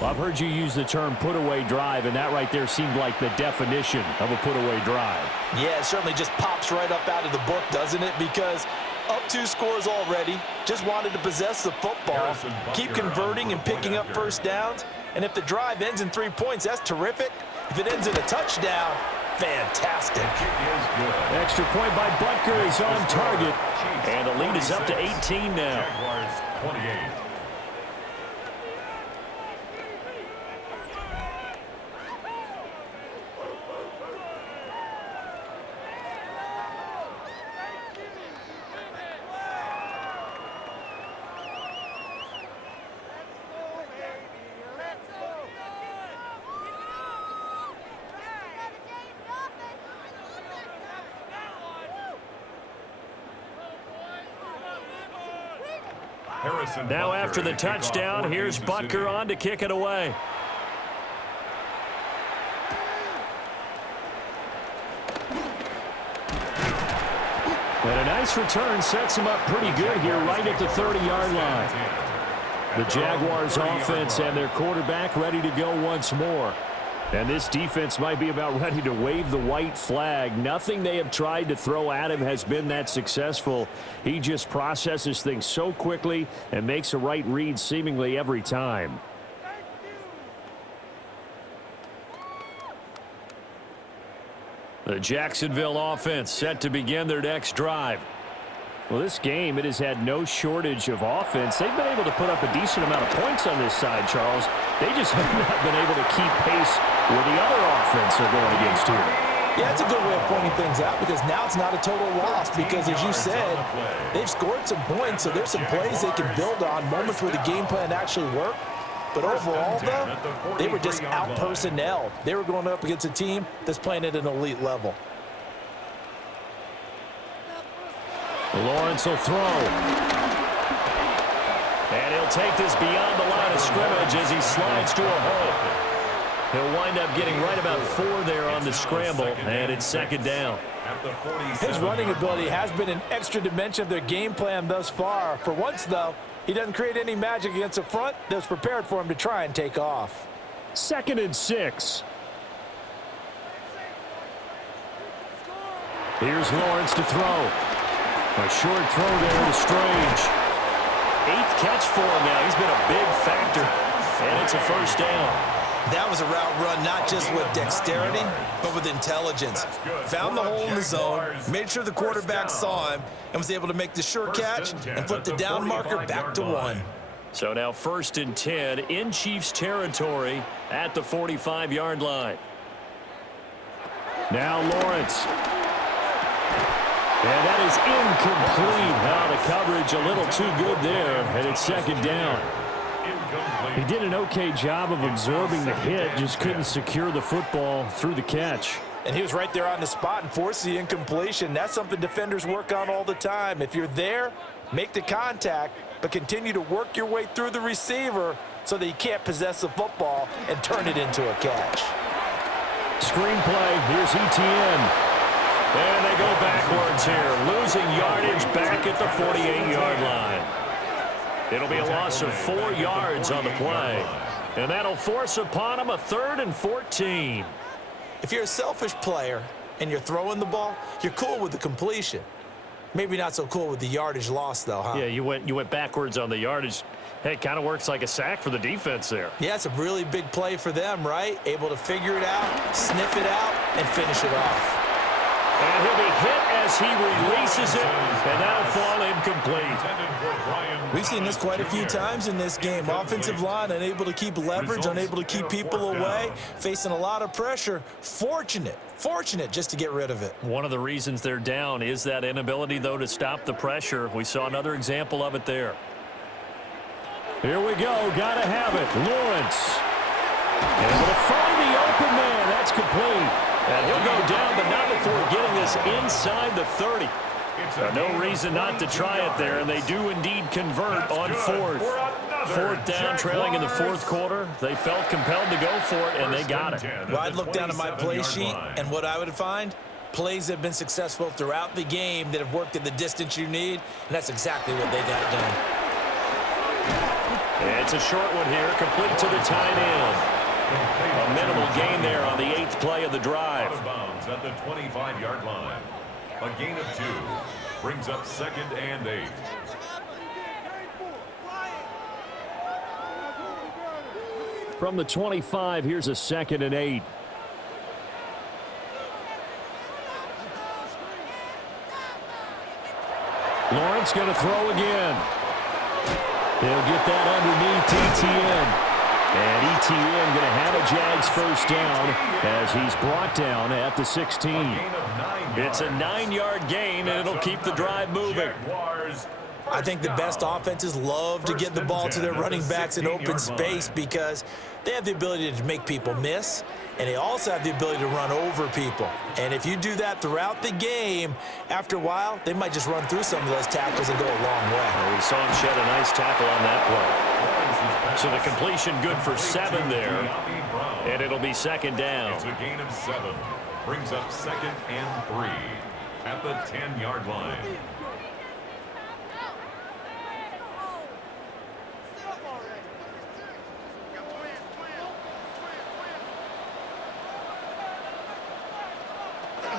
Well, I've heard you use the term put-away drive, and that right there seemed like the definition of a put-away drive. Yeah, it certainly just pops right up out of the book, doesn't it? Because up 2 scores already, just wanted to possess the football, keep converting and picking up first downs. And if the drive ends in 3 points, that's terrific. If it ends in a touchdown, fantastic. Extra point by Butker is on target. And the lead is up to 18 now. Jaguars 28. Now after the touchdown, here's Butker on to kick it away. And a nice return sets him up pretty good here right at the 30-yard line. The Jaguars offense and their quarterback ready to go once more. And this defense might be about ready to wave the white flag. Nothing they have tried to throw at him has been that successful. He just processes things so quickly and makes a right read seemingly every time. The Jacksonville offense set to begin their next drive. Well, this game, it has had no shortage of offense. They've been able to put up a decent amount of points on this side, Charles. They just have not been able to keep pace with the other offense they're going against here. Yeah, it's a good way of pointing things out because now it's not a total loss because, as you said, they've scored some points, so there's some plays they can build on, moments where the game plan actually worked. But overall, though, they were just out-personnel. They were going up against a team that's playing at an elite level. Lawrence will throw. And he'll take this beyond the line of scrimmage as he slides to a hole. He'll wind up getting right about 4 there on the scramble, and it's second down. His running ability has been an extra dimension of their game plan thus far. For once, though, he doesn't create any magic against a front that's prepared for him to try and take off. 2nd and 6. Here's Lawrence to throw. A short throw there to Strange. 8th catch for him now. He's been a big factor, and it's a first down. That was a route run not just with dexterity, but with intelligence. Found the hole in the zone, made sure the quarterback saw him, and was able to make the sure catch and flip the down marker back to 1. So now 1st and 10 in Chiefs territory at the 45-yard line. Now Lawrence. And that is incomplete. Now the coverage a little too good there, and it's second down. He did an okay job of absorbing the hit, just couldn't secure the football through the catch. And he was right there on the spot and forced the incompletion. That's something defenders work on all the time. If you're there, make the contact, but continue to work your way through the receiver so that you can't possess the football and turn it into a catch. Screenplay, here's ETN. And they go backwards here, losing yardage back at the 48-yard line. It'll be a loss of 4 yards on the play. And that'll force upon him a 3rd and 14. If you're a selfish player and you're throwing the ball, you're cool with the completion. Maybe not so cool with the yardage loss, though, huh? Yeah, you went backwards on the yardage. Hey, it kind of works like a sack for the defense there. Yeah, it's a really big play for them, right? Able to figure it out, sniff it out, and finish it off. And he'll be hit as he releases it, and that'll fall incomplete. We've seen this quite a few times in this game. Offensive line unable to keep leverage, unable to keep people away, facing a lot of pressure. Fortunate just to get rid of it. One of the reasons they're down is that inability, though, to stop the pressure. We saw another example of it there. Here we go. Got to have it. Lawrence. Able to find the open man. That's complete. And he'll go down, but not before getting this inside the 30. No reason not to try it there, and they do indeed convert on 4th. 4th down, trailing in the 4th quarter. They felt compelled to go for it, and they got it. Well, I'd look down at my play sheet, and what I would find, plays have been successful throughout the game that have worked at the distance you need, and that's exactly what they got done. It's a short one here, complete to the tight end. A minimal gain there on the 8th play of the drive. Out of bounds at the 25-yard line. A gain of 2 brings up 2nd and 8. From the 25, here's a 2nd and 8. Lawrence going to throw again. He'll get that underneath ETN. And ETN going to have a Jags first down as he's brought down at the 16. It's a 9-yard gain, and it'll keep the drive moving. I think the best offenses love to get the ball to their running backs in open space because They have the ability to make people miss, and they also have the ability to run over people. And if you do that throughout the game, after a while, they might just run through some of those tackles and go a long way. Well, we saw him shed a nice tackle on that play. So the completion good for 7 there, and it'll be second down. It's a gain of 7. Brings up 2nd and 3 at the 10-yard line.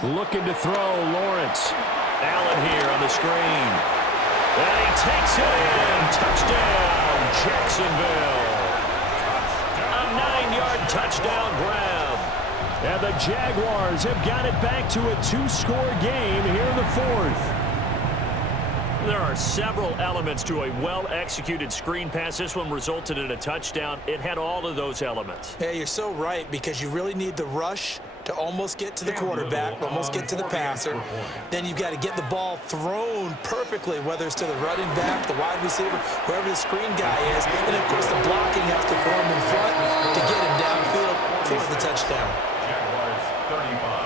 Looking to throw, Lawrence. Allen here on the screen. And he takes it in. Touchdown, Jacksonville. A 9-yard touchdown grab. And the Jaguars have got it back to a 2-score game here in the 4th. There are several elements to a well-executed screen pass. This one resulted in a touchdown. It had all of those elements. Yeah, you're so right, because you really need the rush to almost get to the quarterback, almost get to the passer. Then you've got to get the ball thrown perfectly, whether it's to the running back, the wide receiver, whoever the screen guy is. And, of course, the blocking has to form in front to get him downfield for the touchdown. Jaguars 35.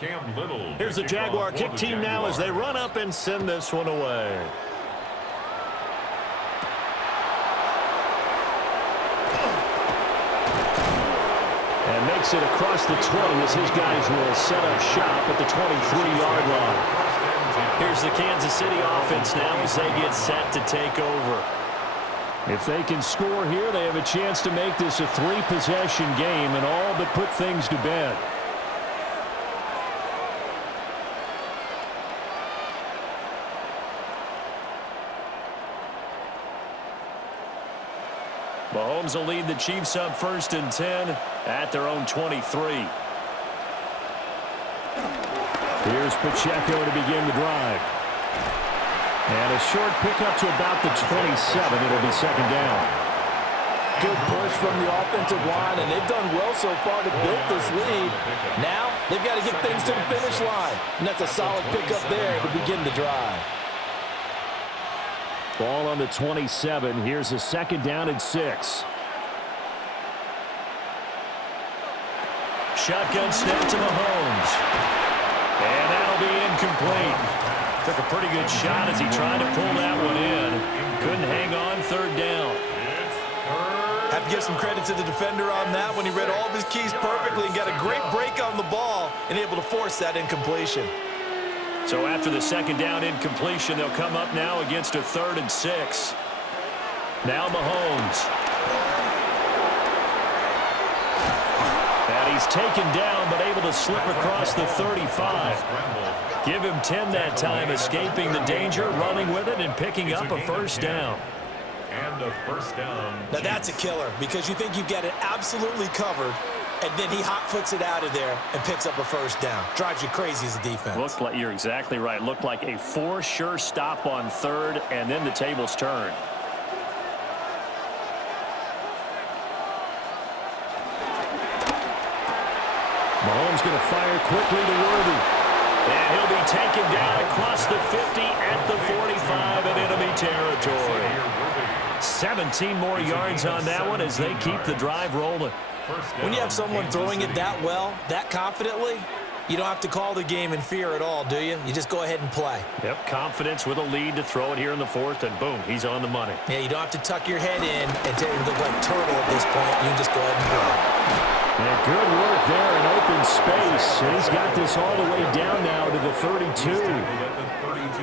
Cam Little. Here's the Jaguar kick team now as they run up and send this one away. And makes it across the 20 as his guys will set up shop at the 23-yard line. Here's the Kansas City offense now as they get set to take over. If they can score here, they have a chance to make this a 3-possession game and all but put things to bed. Mahomes will lead the Chiefs up 1st and 10 at their own 23. Here's Pacheco to begin the drive. And a short pickup to about the 27. It'll be second down. Good push from the offensive line, and they've done well so far to build this lead. Now they've got to get things to the finish line, and that's a solid pickup there to begin the drive. Ball on the 27. Here's a second down and 6. Shotgun snap to Mahomes. And that'll be incomplete. Took a pretty good shot as he tried to pull that one in. Couldn't hang on, 3rd down. Have to give some credit to the defender on that one. He read all of his keys perfectly and got a great break on the ball and able to force that incompletion. So after the second down incompletion, they'll come up now against a 3rd and 6. Now Mahomes. And he's taken down but able to slip across the 35. Give him 10 that time, escaping the danger, running with it, and picking up a 1st down. And a 1st down. Now that's a killer, because you think you've got it absolutely covered, and then he hot-foots it out of there and picks up a 1st down. Drives you crazy as a defense. Looked like, you're exactly right. Looked like a for-sure stop on 3rd, and then the tables turned. Mahomes going to fire quickly to Worthy. And he'll be taken down across the 50 at the 45 in enemy territory. 17 more yards on that one as they keep the drive rolling. When you have someone throwing it that well, that confidently, you don't have to call the game in fear at all, do you? You just go ahead and play. Yep, confidence with a lead to throw it here in the 4th, and boom, he's on the money. Yeah, you don't have to tuck your head in and look like turtle at this point. You can just go ahead and play. And good work there in open space. And he's got this all the way down now to the 32.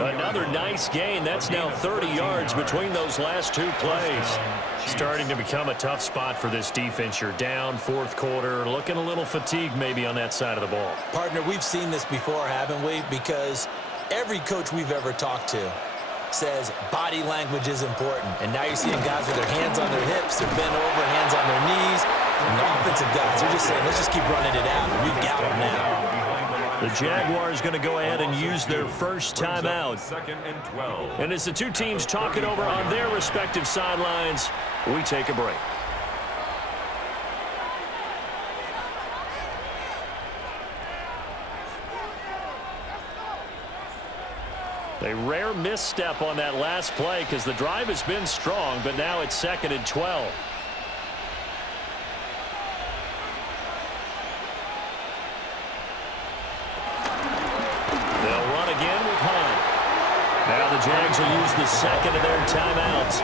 Another nice gain. That's now 30 yards between those last 2 plays. Starting to become a tough spot for this defense. You're down 4th quarter, looking a little fatigued maybe on that side of the ball. Partner, we've seen this before, haven't we? Because every coach we've ever talked to says body language is important. And now you're seeing guys with their hands on their hips, they're bent over, hands on their knees. And the offensive guys, they're just saying, let's just keep running it out. We've got them now. The Jaguars going to go ahead and use their first timeout. Second and 12. And as the two teams talk it over on their respective sidelines, we take a break. A rare misstep on that last play because the drive has been strong, but now it's second and 12. They'll run again with Hunt. Now the Jags will use the second of their timeouts.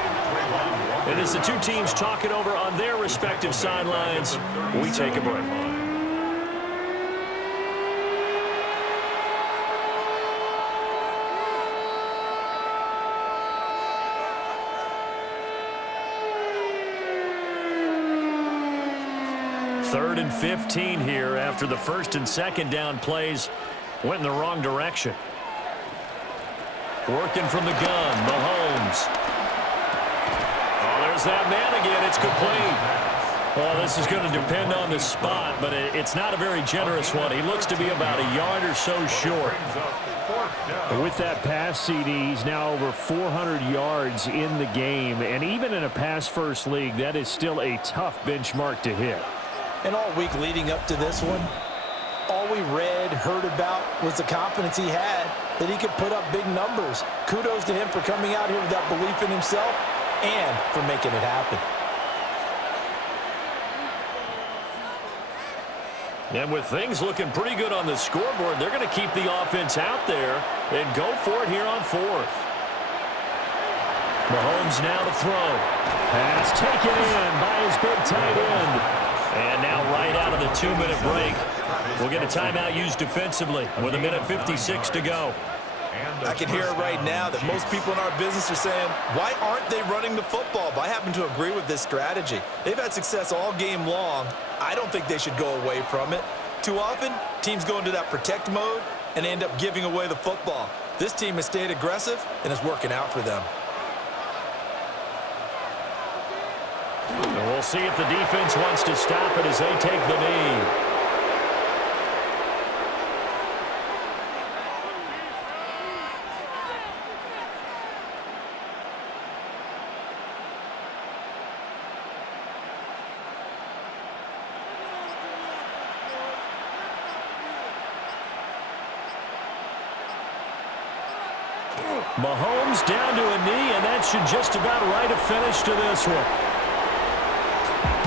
And as the two teams talk it over on their respective sidelines, we take a break. Third and 15 here after the first and second down plays went in the wrong direction. Working from the gun, Mahomes. Oh, there's that man again. It's complete. Well, this is going to depend on the spot, but it's not a very generous one. He looks to be about a yard or so short. With that pass, CD, he's now over 400 yards in the game, and even in a pass-first league, that is still a tough benchmark to hit. And all week leading up to this one, all we read, heard about was the confidence he had that he could put up big numbers. Kudos to him for coming out here with that belief in himself and for making it happen. And with things looking pretty good on the scoreboard, they're going to keep the offense out there and go for it here on fourth. Mahomes now to throw. Pass taken in by his big tight end. And now right out of the 2-minute break, we'll get a timeout used defensively with 1:56 to go. I can hear it right now that most people in our business are saying, why aren't they running the football? But I happen to agree with this strategy. They've had success all game long. I don't think they should go away from it. Too often, teams go into that protect mode and end up giving away the football. This team has stayed aggressive, and it's working out for them. And we'll see if the defense wants to stop it as they take the knee. Mahomes down to a knee, and that should just about write a finish to this one.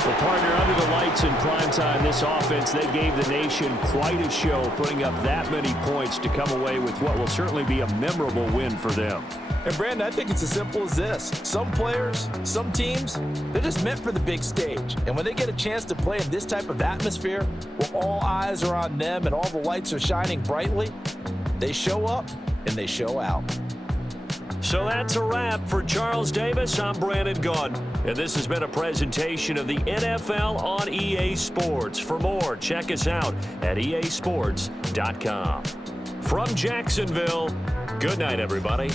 Well, partner, under the lights in primetime, this offense, they gave the nation quite a show, putting up that many points to come away with what will certainly be a memorable win for them. And, Brandon, I think it's as simple as this. Some players, some teams, they're just meant for the big stage. And when they get a chance to play in this type of atmosphere, where all eyes are on them and all the lights are shining brightly, they show up and they show out. So that's a wrap for Charles Davis. I'm Brandon Gaudin, and this has been a presentation of the NFL on EA Sports. For more, check us out at easports.com. From Jacksonville, good night, everybody.